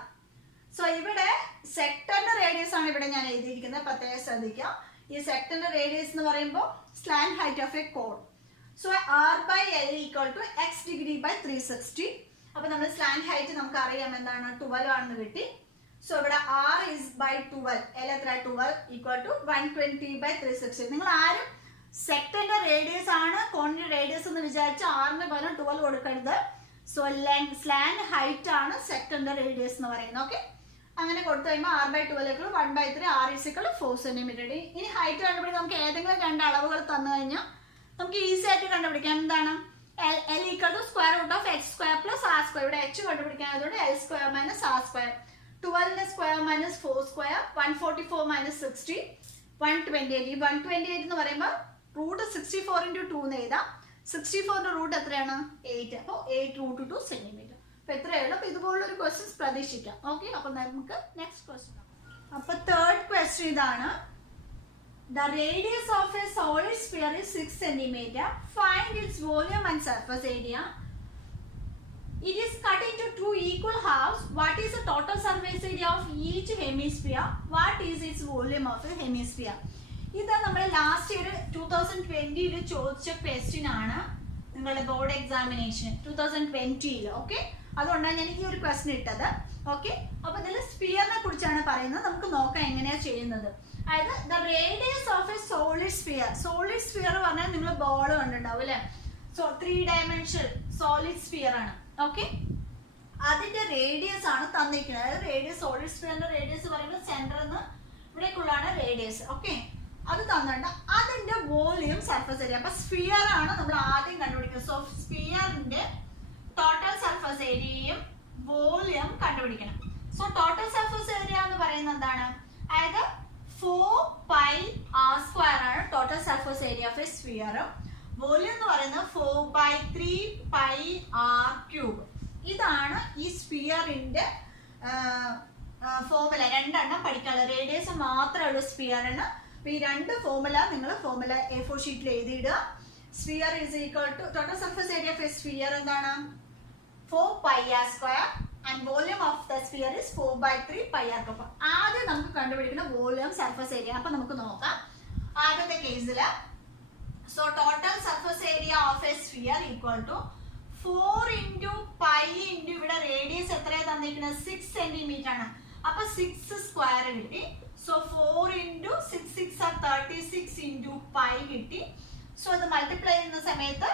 സോ ഇവിടെ സെക്ടറിന്റെ റേഡിയസ് ആണ് ഇവിടെ ഞാൻ എഴുതിയിരിക്കുന്നത്, പ്രത്യേകം ശ്രദ്ധിക്കാം. ഈ സെക്ടറിന്റെ റേഡിയസ് എന്ന് പറയുമ്പോൾ slant height of a cone. So r by l equal to x degree by 360. അപ്പൊ നമ്മൾ സ്ലാന്റ് ഹൈറ്റ് നമുക്ക് അറിയാം എന്താണ് 12 ആണെന്ന് കിട്ടി. സോ ഇവിടെ r is by 12, l എത്ര 12 ഈക്വൽ ടു 120 by 360. നിങ്ങൾ ആരും സെക്ടറിന്റെ റേഡിയസ് ആണ് കോണിന്റെ റേഡിയസ് എന്ന് വിചാരിച്ച് ആറിന് പകരം 12 കൊടുക്കരുത്. സോ സ്ലാന്റ് ഹൈറ്റ് ആണ് സെക്ടറിന്റെ റേഡിയസ് എന്ന് പറയുന്നത്. ഓക്കെ, അങ്ങനെ കൊടുത്തു കഴിയുമ്പോൾ r by 12 1 by 3 r is equal to 4 centimetre. ഇനി ഹൈറ്റ് കണ്ടുപിടിക്കാൻ നമുക്ക് ഏതെങ്കിലും രണ്ട് അളവുകൾ തന്നു കഴിഞ്ഞാൽ നമുക്ക് ഈസി ആയിട്ട് കണ്ടുപിടിക്കാം. എന്താണ് l equal to square root of x square plus r square. ഇവിടെ h കണ്ടുപിടിക്കാനായതുകൊണ്ട് l square minus r square. 12 square minus 4 square 144 minus 60 128. ഈ 128 എന്ന് പറയുമ്പോൾ റൂട്ട് 64 into 2 എന്ന് എഴുതാം. 64ന്റെ റൂട്ട് എത്രയാണ് 8. അപ്പോൾ 8√2 സെന്റിമീറ്റർ. അപ്പൊ എത്രയുള്ളൂ. അപ്പൊ ഇതുപോലുള്ള ഒരു ക്വസ്റ്റ്യൻസ് പ്രതീക്ഷിക്കാം. ഓക്കെ, അപ്പൊ നമുക്ക് നെക്സ്റ്റ് ക്വസ്റ്റ്യൻ. അപ്പൊ തേർഡ് ക്വസ്റ്റ്യൻ ഇതാണ്. The radius of a solid sphere is 6 centimeter. Find its volume and surface area. It is cut into two equal halves. What is the total surface area of each hemisphere? What is its volume of a hemisphere? ഇത് നമ്മൾ ലാസ്റ്റ് ഇയർ 2020 ചോദിച്ച ക്വസ്റ്റ്യൻ ആണ് നിങ്ങളുടെ ബോർഡ് എക്സാമിനേഷൻ 2020. ഓക്കെ, അതുകൊണ്ടാണ് ഞാൻ ഈ ഒരു ക്വസ്റ്റ്യൻ ഇട്ടത്. ഓക്കെ, അപ്പൊ ഇതിൽ സ്ഫിയറിനെ കുറിച്ചാണ് പറയുന്നത്. നമുക്ക് നോക്കാം എങ്ങനെയാ ചെയ്യുന്നത്. അതായത് the radius of A solid sphere. Solid sphere പറഞ്ഞാൽ നിങ്ങൾ ബോൾ കണ്ടിട്ടുണ്ടാവും അല്ലെ. സോ 3 dimensional സോളിഡ് സ്ഫിയർ ആണ്. ഓക്കെ, അതിന്റെ റേഡിയസ് ആണ് തന്നിരിക്കുന്നത്. അതായത് റേഡിയസ് സോളിഡ് സ്ഫിയറിന്റെ റേഡിയസ് പറയുമ്പോൾ സെന്ററിന്ന് ഇവിടേക്കുള്ളതാണ് റേഡിയസ്. ഓക്കെ, അത് തന്നിട്ടുണ്ട്. അതിന്റെ വോളിയം സർഫസ് ഏരിയ. അപ്പൊ സ്ഫിയർ ആണ് നമ്മൾ ആദ്യം കണ്ടുപിടിക്കുന്നത്. സോ സ്ഫിയറിന്റെ ടോട്ടൽ സർഫസ് ഏരിയയും വോളിയം കണ്ടുപിടിക്കണം. സോ ടോട്ടൽ സർഫസ് ഏരിയ എന്ന് പറയുന്നത് എന്താണ്? അതായത് 4πr² ആണ് total surface area of a sphere. Volume എന്ന് പറയുന്നത് 4/3πr³. ഇതാണ് ഈ സ്ഫിയറിന്റെ ഫോർമുല. രണ്ടെണ്ണം പഠിക്കാനുള്ളത്. റേഡിയസ് മാത്രമേ ഉള്ളൂ സ്ഫിയറിന്. അപ്പൊ ഈ രണ്ട് ഫോർമുല നിങ്ങൾ ഫോർമുല A4 ഷീറ്റിൽ എഴുതിയിടുക. Sphere is equal to total surface area of a sphere എന്താണ്? 4πr² and volume of the sphere is 4/3πr². ആദ്യം നമുക്ക് കണ്ടുപിടിക്കുന്ന വോളിയം സർഫസ് ഏരിയ. അപ്പൊ നമുക്ക് നോക്കാം ആദ്യത്തെ കേസിൽ. So total surface area of a sphere equal to 4 × π × ഇവിടെ റേഡിയസ് എത്രയാ തന്നിരിക്കുന്നത്? 6 സെന്റിമീറ്റർ ആണ്. അപ്പൊ 6² കിട്ടി. സോ 4 × 6 6 36 × π കിട്ടി. സോ ഇത് മൾട്ടിപ്ലൈ ചെയ്യുന്ന സമയത്ത്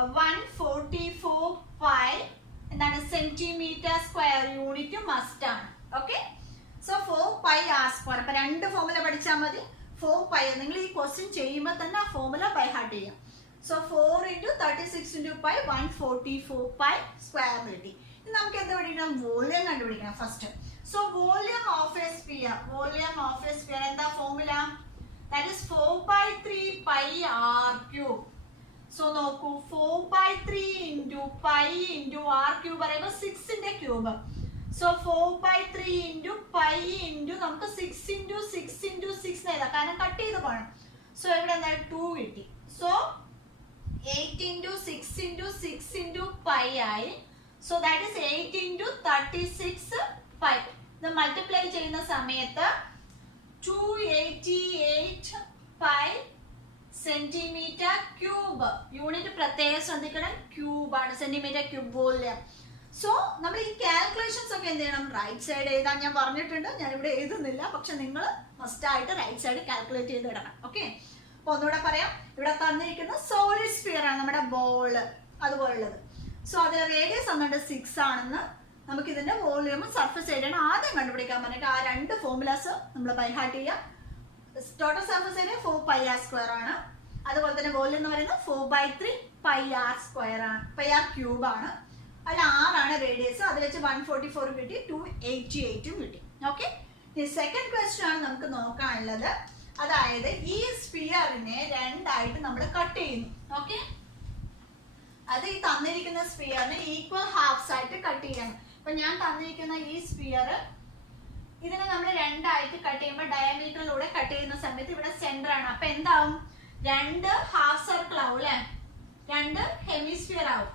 144 π എന്താണ്? സെന്റിമീറ്റർ സ്ക്വയർ യൂണിറ്റ് മസ്റ്റ് ആണ്. ഓക്കെ. So 4πr². അപ്പൊ രണ്ട് ഫോർമുല പഠിച്ചാൽ മതി. 4π നിങ്ങൾ ഈ ക്വസ്റ്റ്യൻ ചെയ്യുമ്പോൾ തന്നെ ആ ഫോർമുല ബൈ ഹാർട്ട് ചെയ്യാം. സോ 4 × 36 × π 144 π² കിട്ടി. ഇനി നമുക്ക് എന്ത് പഠിക്കണം? വോളിയം കണ്ടുപിടിക്കണം first. So volume of a sphere. Volume of a sphere എന്താ formula? That is 4/3πr³. So നോക്കൂ, 4/3 × π × r³ പറയുമ്പോൾ 6ന്റെ ക്യൂബ്. സോ 4/3 × π × നമുക്ക് 6 × 6 × 6 എഴുതാം, കാരണം കട്ട് ചെയ്ത് പോകണം. സോ ഇവിടെ എന്താ 2 കിട്ടി. സോ 8 × 6 × 6 × π ആയി. So that is 8 × 36 π. ഇത് മൾട്ടിപ്ലൈ ചെയ്യുന്ന സമയത്ത് 288 π സെന്റിമീറ്റർ ക്യൂബ്. യൂണിറ്റ് പ്രത്യേകം ശ്രദ്ധിക്കണം, ക്യൂബാണ്, സെന്റിമീറ്റർ ക്യൂബ് വോളിയം. സോ നമ്മൾ ഈ കാൽക്കുലേഷൻസ് ഒക്കെ എന്ത് ചെയ്യണം? റൈറ്റ് സൈഡ് എഴുതാൻ ഞാൻ പറഞ്ഞിട്ടുണ്ട്. ഞാൻ ഇവിടെ എഴുതുന്നില്ല, പക്ഷെ നിങ്ങൾ മസ്റ്റ് ആയിട്ട് റൈറ്റ് സൈഡ് കാൽക്കുലേറ്റ് ചെയ്ത് ഇടണം. ഓക്കെ. അപ്പൊ ഒന്നുകൂടെ പറയാം. ഇവിടെ തന്നിരിക്കുന്ന സോളിഡ് സ്ഫിയർ ആണ്, നമ്മുടെ ബോള് അതുപോലുള്ളത്. സോ അത് റേഡിയസ് വന്നിട്ട് 6 ആണെന്ന് നമുക്ക് ഇതിന്റെ വോളിയമും സർഫസ് ഏരിയയാണ് ആദ്യം കണ്ടുപിടിക്കാൻ പറഞ്ഞിട്ട് ആ രണ്ട് ഫോർമുലാസ് നമ്മൾ ബൈ ഹാർട്ട് ചെയ്യാം. ടോട്ടൽ സർഫസ് ഏരിയ 4πr² ആണ്. അതുപോലെ തന്നെ വോളിയം എന്ന് പറയുന്നത് 4/3πr² ആണ്, πr³ ആണ്. അതിൽ 6 ആണ് റേഡിയസ്. അത് വെച്ച് 144 കിട്ടി, 288 കിട്ടി. ഓക്കെ. ഈ സെക്കൻഡ് ക്വസ്റ്റ്യൻ ആണ് നമുക്ക് നോക്കാനുള്ളത്. അതായത് ഈ സ്ഫിയറിനെ രണ്ടായിട്ട് നമ്മൾ കട്ട് ചെയ്യുന്നു. ഓക്കെ. അത് ഈ തന്നിരിക്കുന്ന സ്ഫിയറിനെ ഈക്വൽ ഹാഫ്സ് ആയിട്ട് കട്ട് ചെയ്യണം. അപ്പൊ ഞാൻ തന്നിരിക്കുന്ന ഈ സ്ഫിയർ ഇതിനെ നമ്മൾ രണ്ടായിട്ട് കട്ട് ചെയ്യുമ്പോൾ ഡയമീറ്ററിലൂടെ കട്ട് ചെയ്യുന്ന സമയത്ത് ഇവിടെ സെന്റർ ആണ്. അപ്പൊ എന്താവും? രണ്ട് ഹാഫ് സർക്കിൾ ആവും അല്ലെ, രണ്ട് ഹെമിസ്ഫിയർ ആവും.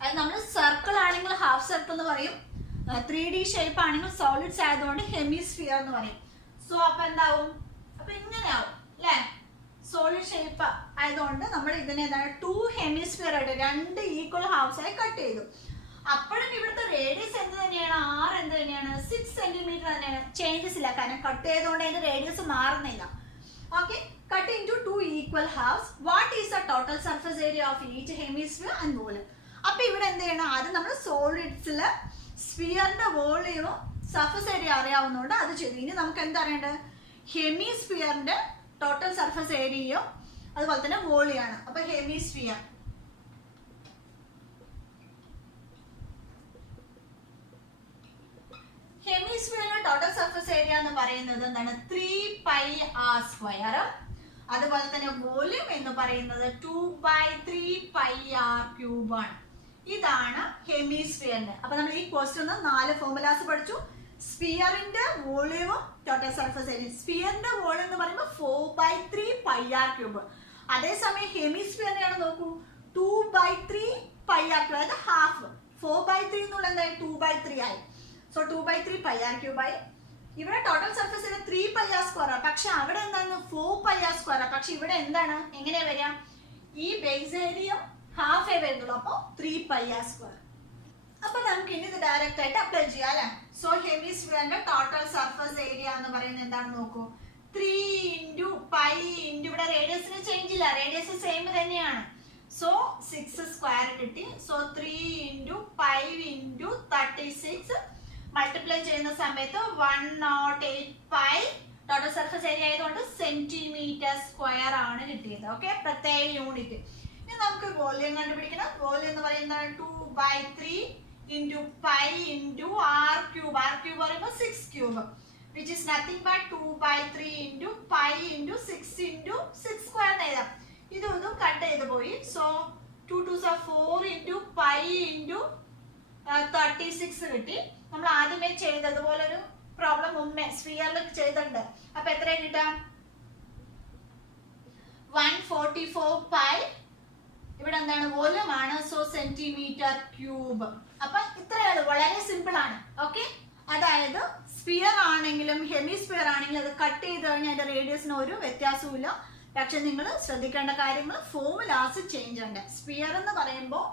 അത് നമ്മൾ സർക്കിൾ ആണെങ്കിൽ ഹാഫ് സർക്കിൾ എന്ന് പറയും, 3D ഷേപ്പ് ആണെങ്കിൽ സോളിഡ്സ് ആയതുകൊണ്ട് ഹെമിസ്ഫിയർ എന്ന് പറയും. സോ അപ്പൊ എന്താവും? അപ്പൊ ഇങ്ങനെ ആവും അല്ലെ, സോളിഡ് ഷേപ്പ് ആയതുകൊണ്ട് നമ്മൾ ഇതിനെ 2 ഹെമിസ്ഫിയർ ആയിട്ട് രണ്ട് ഈക്വൽ ഹാഫ്സ് ആയി കട്ട് ചെയ്തു. അപ്പോഴും ഇവിടുത്തെ റേഡിയസ് എന്ത് തന്നെയാണ്? r എന്ത് തന്നെയാണ്? 6 സെന്റിമീറ്റർ തന്നെയാണ്. ചേഞ്ചസ് ഇല്ല, കാരണം കട്ട് ചെയ്തുകൊണ്ട് അതിന്റെ റേഡിയസ് മാറുന്നില്ല. Okay. Cut into 2 equal halves. What is the total surface area of each hemisphere and volume? അപ്പൊ ഇവിടെ എന്ത് ചെയ്യണം? ആദ്യം നമ്മൾ സോളിഡ്സില് സ്ഫിയറിന്റെ വോളിയവും സർഫസ് ഏരിയ അറിയാവുന്നതുകൊണ്ട് അത് ചെയ്തു. ഇനി നമുക്ക് എന്താ അറിയേണ്ടത്? ഹെമിസ്ഫിയറിന്റെ ടോട്ടൽ സർഫസ് ഏരിയയും അതുപോലെ തന്നെ വോളിയാണ്. അപ്പൊ ഹെമിസ്ഫിയർ ഹെമിസ്ഫിയറിന്റെ ടോട്ടൽ സർഫസ് ഏരിയ എന്ന് പറയുന്നത് എന്താണ്? 3πr². അതുപോലെ തന്നെ വോളിയം എന്ന് പറയുന്നത് 2/3πr³ ആണ്. ഇതാണ് ഹെമിസ്ഫിയറിന്റെ. അപ്പൊ നമ്മൾ ഈ ക്വസ്റ്റ്യൻ 4 ഫോർമുലാസ് പഠിച്ചു. സ്ഫിയറിന്റെ വോളിയവും ടോട്ടൽ സർഫസ് ഏരിയ. സ്ഫിയറിന്റെ വോളിയം എന്ന് പറയുമ്പോൾ 4/3πr³. അതേസമയം ഹെമിസ്ഫിയറിനെയാണ് നോക്കൂ, 2/3πr³, അതായത് ഹാഫ്. 4/3 എന്നുള്ള എന്തായി? 2/3 ആയി. സോ 2/3πr³ ആയി. ഇവിടെ ടോട്ടൽ സർഫസ് ഏരിയ 3πr², പക്ഷെ അവിടെ എന്താണ്? 4πr². പക്ഷെ ഇവിടെ എന്താണ്? എങ്ങനെയാ വരിക? ഈ ബേസ് ഏരിയ ഹാഫ് വരുന്നുള്ളൂ, അപ്പൊ 3πr². അപ്പൊ നമുക്ക് ഇനി ഇത് ഡയറക്റ്റ് ആയിട്ട് അപ്ലൈ ചെയ്യാം അല്ലെ. സോ ഹെമിസ്ഫിയറിന്റെ ടോട്ടൽ സർഫസ് ഏരിയ എന്ന് പറയുന്നത് എന്താണെന്ന് നോക്കൂ. 3 × π × ഇവിടെ റേഡിയസിന് ചേഞ്ച് ഇല്ല, റേഡിയസ് സെയിം തന്നെയാണ്. സോ 6² കിട്ടി. സോ 3 × π × 36 മൾട്ടിപ്ലൈ ചെയ്യുന്ന സമയത്ത് 108 π. ടോട്ടൽ സർഫസ് ഏരിയ ആയതുകൊണ്ട് സെന്റിമീറ്റർ സ്ക്വയർ ആണ് കിട്ടിയത്. ഓക്കെ, പ്രത്യേക യൂണിറ്റ്. ഇനി നമുക്ക് വോളിയം കണ്ടുപിടിക്കണം. വോളിയം എന്ന് പറയുന്നത് 2/3 into pi into r cube. r cube പറയുമ്പോൾ 6 cube, which is nothing but 2/3 into pi into 6 into 6 square എന്ന് എഴുതാം. ഇതൊന്നും കട്ട് ചെയ്ത് പോയി. So 2 2s are 4 into pi into 36 കിട്ടി. നമ്മൾ ആദ്യമേ ചെയ്തതുപോലെ ഒരു പ്രോബ്ലം മുന്നേ സ്ഫിയറിൽ ചെയ്തിട്ടുണ്ട്. അപ്പൊ എത്ര കിട്ടാം? 144 പൈ. ഇവിടെ എന്താണ്? വോളിയം ആണ്. So centimetre cube. അപ്പൊ ഇത്രയാണ്, വളരെ സിമ്പിൾ ആണ്. ഓക്കെ, അതായത് സ്ഫിയർ ആണെങ്കിലും ഹെമിസ്ഫിയർ ആണെങ്കിലും അത് കട്ട് ചെയ്ത് കഴിഞ്ഞാൽ അതിന്റെ റേഡിയസിന് ഒരു വ്യത്യാസവും ഇല്ല. പക്ഷെ നിങ്ങൾ ശ്രദ്ധിക്കേണ്ട കാര്യങ്ങൾ ഫോർമുലാസ് ചേഞ്ച് ഉണ്ട്. സ്ഫിയർ എന്ന് പറയുമ്പോൾ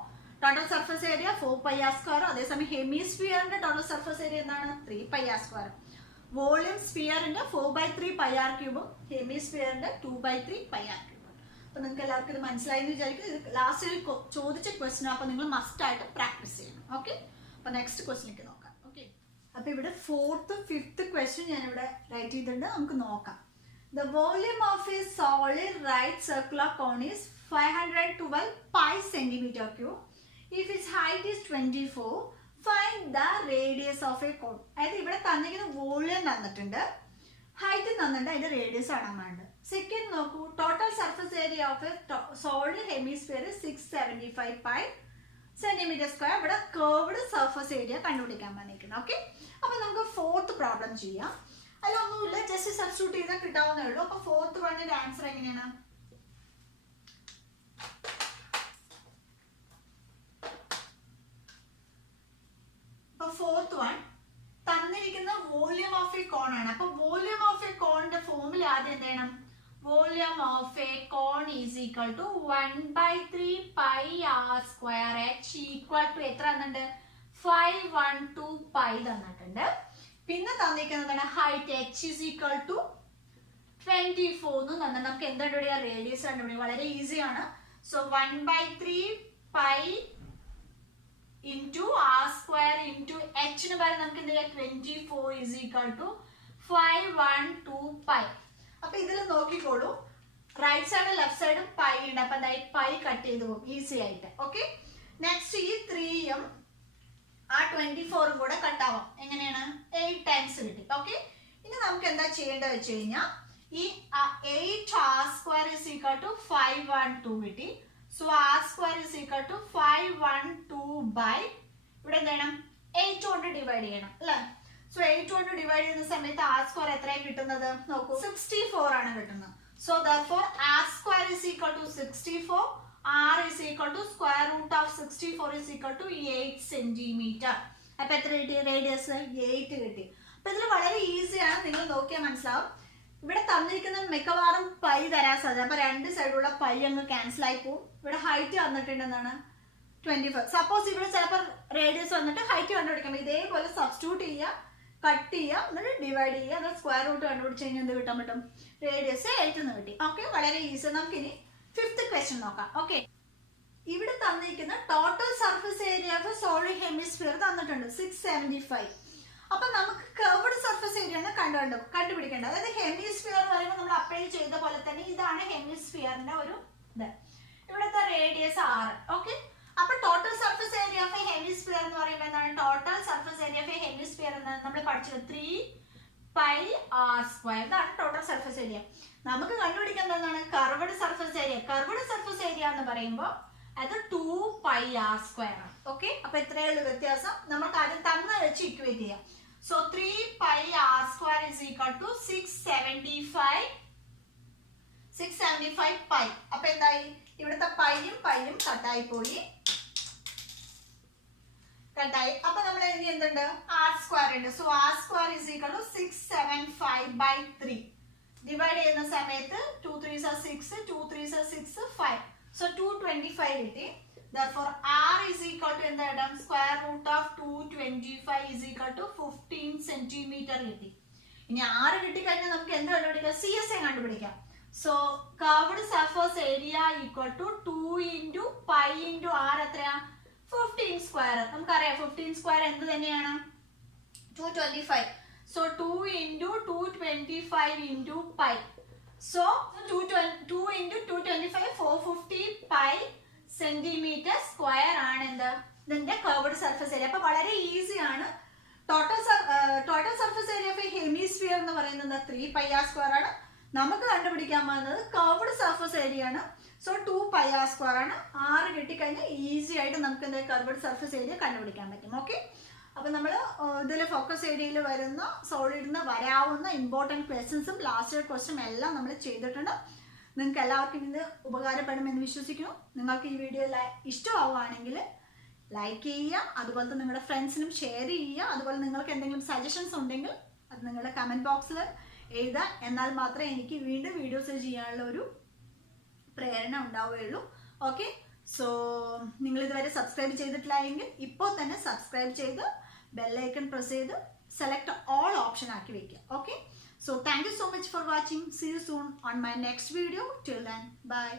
ടോട്ടൽ സർഫസ് ഏരിയ 4πr², അതേസമയം ഹെമിസ്ഫിയറിന്റെ ടോട്ടൽ സർഫസ് ഏരിയ എന്താണ്? 3πr². വോളിയം സ്ഫിയറിന്റെ 4/3 πr³ ഹെമിസ്ഫിയറിന്റെ 2/3 πr³. അപ്പൊ നിങ്ങൾക്ക് എല്ലാവർക്കും ഇത് മനസ്സിലായി എന്ന് വിചാരിക്കും. ഇത് ലാസ്റ്റിൽ ചോദിച്ച ക്വസ്റ്റ്യൻ, അപ്പൊ നിങ്ങൾ മസ്റ്റ് ആയിട്ട് പ്രാക്ടീസ് ചെയ്യണം. ഓക്കെ, അപ്പൊ നെക്സ്റ്റ് ക്വസ്റ്റ്യനിലേക്ക് നോക്കാം. ഓക്കെ, അപ്പൊ ഇവിടെ 4th 5th ക്വസ്റ്റ്യൻ ഞാൻ ഇവിടെ റൈറ്റ് ചെയ്തിട്ടുണ്ട്. നമുക്ക് നോക്കാം. The volume of a solid right circular cone is 512 pi centimeter cube. If its height is 24, find the radius of a cone. അതായത് ഇവിടെ തന്നിരിക്കുന്ന വോളിയം തന്നിട്ടുണ്ട്, ഹൈറ്റ് തന്നിട്ടുണ്ട്, അതിന്റെ റേഡിയസ് ആണ് വേണ്ടത്. സെക്കൻഡ് നോക്കൂ, total surface area of A solid hemisphere 675 pi centimeter square. ഇവിടെ കർവ്ഡ് സർഫസ് ഏരിയ കണ്ടുപിടിക്കാൻ പറഞ്ഞിരിക്കുന്നത്. ഓക്കെ, അപ്പൊ നമുക്ക് 4th പ്രോബ്ലം ചെയ്യാം. അതിലൊന്നുമില്ല, ജസ്റ്റ് സബ്സ്റ്റിറ്റ്യൂട്ട് ചെയ്താൽ കിട്ടാവുന്നേ ഉള്ളൂ. അപ്പൊ 4th വണ്ണിന്റെ ആൻസർ എങ്ങനെയാണ്? അപ്പൊ 4th വൺ തന്നിരിക്കുന്ന വോളിയം ഓഫ് എ കോൺ ആണ്. അപ്പൊ വോളിയം ഓഫ് എ കോണിന്റെ ഫോർമുല ആദ്യം എന്ത് ചെയ്യണം? Volume of a cone is equal to 1/3 πr² h equal to എത്ര തന്നിട്ടുണ്ട്? 512 പൈ തന്നിട്ടുണ്ട്. പിന്നെ തന്നിരിക്കുന്നതാണ് height h is equal to 24 എന്ന് തന്നെ. നമുക്ക് എന്താ കണ്ടുപിടിക്കുക? റേഡിയസ് കണ്ടുപിടിക്കുക. വളരെ ഈസി ആണ്. So 1/3 pi into r² into h ന് പകരം നമുക്ക് എന്ത് ചെയ്യാം? 24 is equal to 512 പൈ. അപ്പൊ ഇതിൽ നോക്കിക്കോളൂ, റൈറ്റ് സൈഡും ലെഫ്റ്റ് സൈഡും പൈ ഉണ്ട്. അപ്പൊ എന്തായി? പൈ കട്ട് ചെയ്ത് പോകും ഈസി ആയിട്ട്. ഓക്കെ, നെക്സ്റ്റ് ഈ 3യും ആ 24 കൂടെ കട്ടാവാം. എങ്ങനെയാണ്? 8 ടൈംസ് കിട്ടി. ഓക്കെ, ഇനി നമുക്ക് എന്താ ചെയ്യേണ്ടത് വെച്ച് കഴിഞ്ഞാൽ ഈ 8r² is equal to 512 കിട്ടി. So r² is equal to 512 by ഇവിടെ എന്ത് ചെയ്യണം? 8 കൊണ്ട് ഡിവൈഡ് ചെയ്യണം അല്ലേ? സോ 8 കൊണ്ട് ഡിവൈഡ് ചെയ്യുന്ന സമയത്ത് r² എത്രയാണ് കിട്ടുന്നത്? നോക്കൂ, 64 ആണ് കിട്ടുന്നത്. So therefore r² is equal to 64. R is equal to square root of 64 is equal to 8 centimeter. അപ്പൊ എത്ര കിട്ടി? റേഡിയസ് 8 കിട്ടി. അപ്പൊ ഇതിൽ വളരെ ഈസിയാണ്, നിങ്ങൾ നോക്കിയാൽ മനസ്സിലാവും. ഇവിടെ തന്നിരിക്കുന്ന മിക്കവാറും പൈ തരാൻ സാധ്യത. അപ്പൊ രണ്ട് സൈഡുള്ള പൈ അങ്ങ് ക്യാൻസൽ ആയി പോകും. ഇവിടെ ഹൈറ്റ് വന്നിട്ടുണ്ട് എന്താണ്? 25. സപ്പോസ് ഇവിടെ ചിലപ്പോൾ റേഡിയസ് വന്നിട്ട് ഹൈറ്റ് കണ്ടുപിടിക്കാം. ഇതേപോലെ സബ്സ്റ്റിറ്റ്യൂട്ട് ചെയ്യുക, കട്ട് ചെയ്യുക, എന്നിട്ട് ഡിവൈഡ് ചെയ്യുക. അത് സ്ക്വയർ റൂട്ട് കണ്ടുപിടിച്ച് കഴിഞ്ഞാൽ എന്ത് കിട്ടാൻ പറ്റും? റേഡിയസ് 8 എന്ന് കിട്ടി. ഓക്കെ, വളരെ ഈസി. നമുക്ക് ഇനി 5th ക്വസ്റ്റ്യൻ നോക്കാം. ഓക്കെ, ഇവിടെ തന്നിരിക്കുന്ന total surface area of solid hemisphere തന്നിട്ടുണ്ട് 675. അപ്പൊ നമുക്ക് കർവ്ഡ് സർഫസ് ഏരിയ ആണ് കണ്ടുപിടിക്കേണ്ടത്. അതായത് ഹെമിസ്ഫിയർ എന്ന് പറയുമ്പോൾ നമ്മൾ അപ്ലൈ ചെയ്ത പോലെ തന്നെ ഇതാണ് ഹെമിസ്ഫിയറിന്റെ ഒരു ഇത്. ഇവിടുത്തെ റേഡിയസ് 6. ഓക്കെ, അപ്പൊ total surface area of A hemisphere എന്ന് പറയുമ്പോൾ എന്താണ്? Total surface area of A hemisphere എന്നാണ് നമ്മൾ പഠിച്ചത് 3πr². ഇതാണ് ടോട്ടൽ സർഫസ് ഏരിയ. നമുക്ക് കണ്ടുപിടിക്കാൻ എന്താണ്? Curved surface area. Curved surface area എന്ന് പറയുമ്പോൾ അത് 2πr² ആണ്. ഓക്കെ, അപ്പൊ എത്രയുള്ള വ്യത്യാസം? നമുക്ക് ആദ്യം തന്ന വെച്ച് ഇക്വേറ്റ് ചെയ്യാം. So 3πr² is equal to 675 pi. അപ്പൊ എന്തായി? ഇവിടുത്തെ പൈയും കട്ടായി പോയി. അപ്പൊ നമ്മൾ ഇനി എന്തുണ്ട്? r² ഉണ്ട്. So r² is equal to 675/3. Divide ചെയ്യുന്ന സമയത്ത് 2 3s are 6, 2 3s are 6, 5. So 225 കിട്ടി. Therefore r is equal to എന്താണ്? Square root of 225 is equal to 15 centimeter കിട്ടി. ഇനി r കിട്ടിക്കഴിഞ്ഞാൽ നമുക്ക് എന്ത് കണ്ടുപിടിക്കാം? CSA കണ്ടുപിടിക്കാം. So curved surface area equal to 2 into pi into r എത്രയാ? 15 square. നമുക്കറിയാം 15 square എന്ത് തന്നെയാണ്? 225. So 2 into 225 into pi. So 2 into 225 450 pi centimetre square ആണ് എന്ത് ഇതിന്റെ കർവ്ഡ് സർഫസ് ഏരിയ. അപ്പൊ വളരെ ഈസി ആണ്. Total surface area of hemisphere എന്ന് പറയുന്നത് 3πr² ആണ്. നമുക്ക് കണ്ടുപിടിക്കാൻ പോകുന്നത് കർവ്ഡ് സർഫസ് ഏരിയ ആണ്. സോ 2πr² ആണ്. 6 കിട്ടിക്കഴിഞ്ഞാൽ ഈസി ആയിട്ട് നമുക്ക് എന്താ കർവ്ഡ് സർഫസ് ഏരിയ കണ്ടുപിടിക്കാൻ പറ്റും. ഓക്കെ, അപ്പൊ നമ്മൾ ഇതിൽ ഫോക്കസ് ഏരിയയിൽ വരുന്ന സോളിഡിന് വരാവുന്ന ഇമ്പോർട്ടൻറ്റ് ക്വസ്റ്റ്യൻസും ലാസ്റ്റ് ക്വസ്റ്റ്യൻ എല്ലാം നമ്മൾ ചെയ്തിട്ടുണ്ട്. നിങ്ങൾക്ക് എല്ലാവർക്കും ഇത് ഉപകാരപ്പെടുമെന്ന് വിശ്വസിക്കുന്നു. നിങ്ങൾക്ക് ഈ വീഡിയോ ഇഷ്ടമാവുകയാണെങ്കിൽ ലൈക്ക് ചെയ്യുക, അതുപോലെ തന്നെ നിങ്ങളുടെ ഫ്രണ്ട്സിനും ഷെയർ ചെയ്യുക. അതുപോലെ നിങ്ങൾക്ക് എന്തെങ്കിലും സജഷൻസ് ഉണ്ടെങ്കിൽ അത് നിങ്ങളുടെ കമൻറ്റ് ബോക്സിൽ എഴുതുക. എന്നാൽ മാത്രമേ എനിക്ക് വീണ്ടും വീഡിയോസ് ചെയ്യാനുള്ള ഒരു പ്രേരണ ഉണ്ടാവുകയുള്ളൂ. ഓക്കെ, സോ നിങ്ങൾ ഇതുവരെ സബ്സ്ക്രൈബ് ചെയ്തിട്ടില്ല എങ്കിൽ ഇപ്പോൾ തന്നെ സബ്സ്ക്രൈബ് ചെയ്ത് ബെല്ലൈക്കൺ പ്രസ് ചെയ്ത് സെലക്ട് ഓൾ ഓപ്ഷൻ ആക്കി വയ്ക്കുക. Okay, so thank you so much for watching. See you soon on my next video. Till then, bye.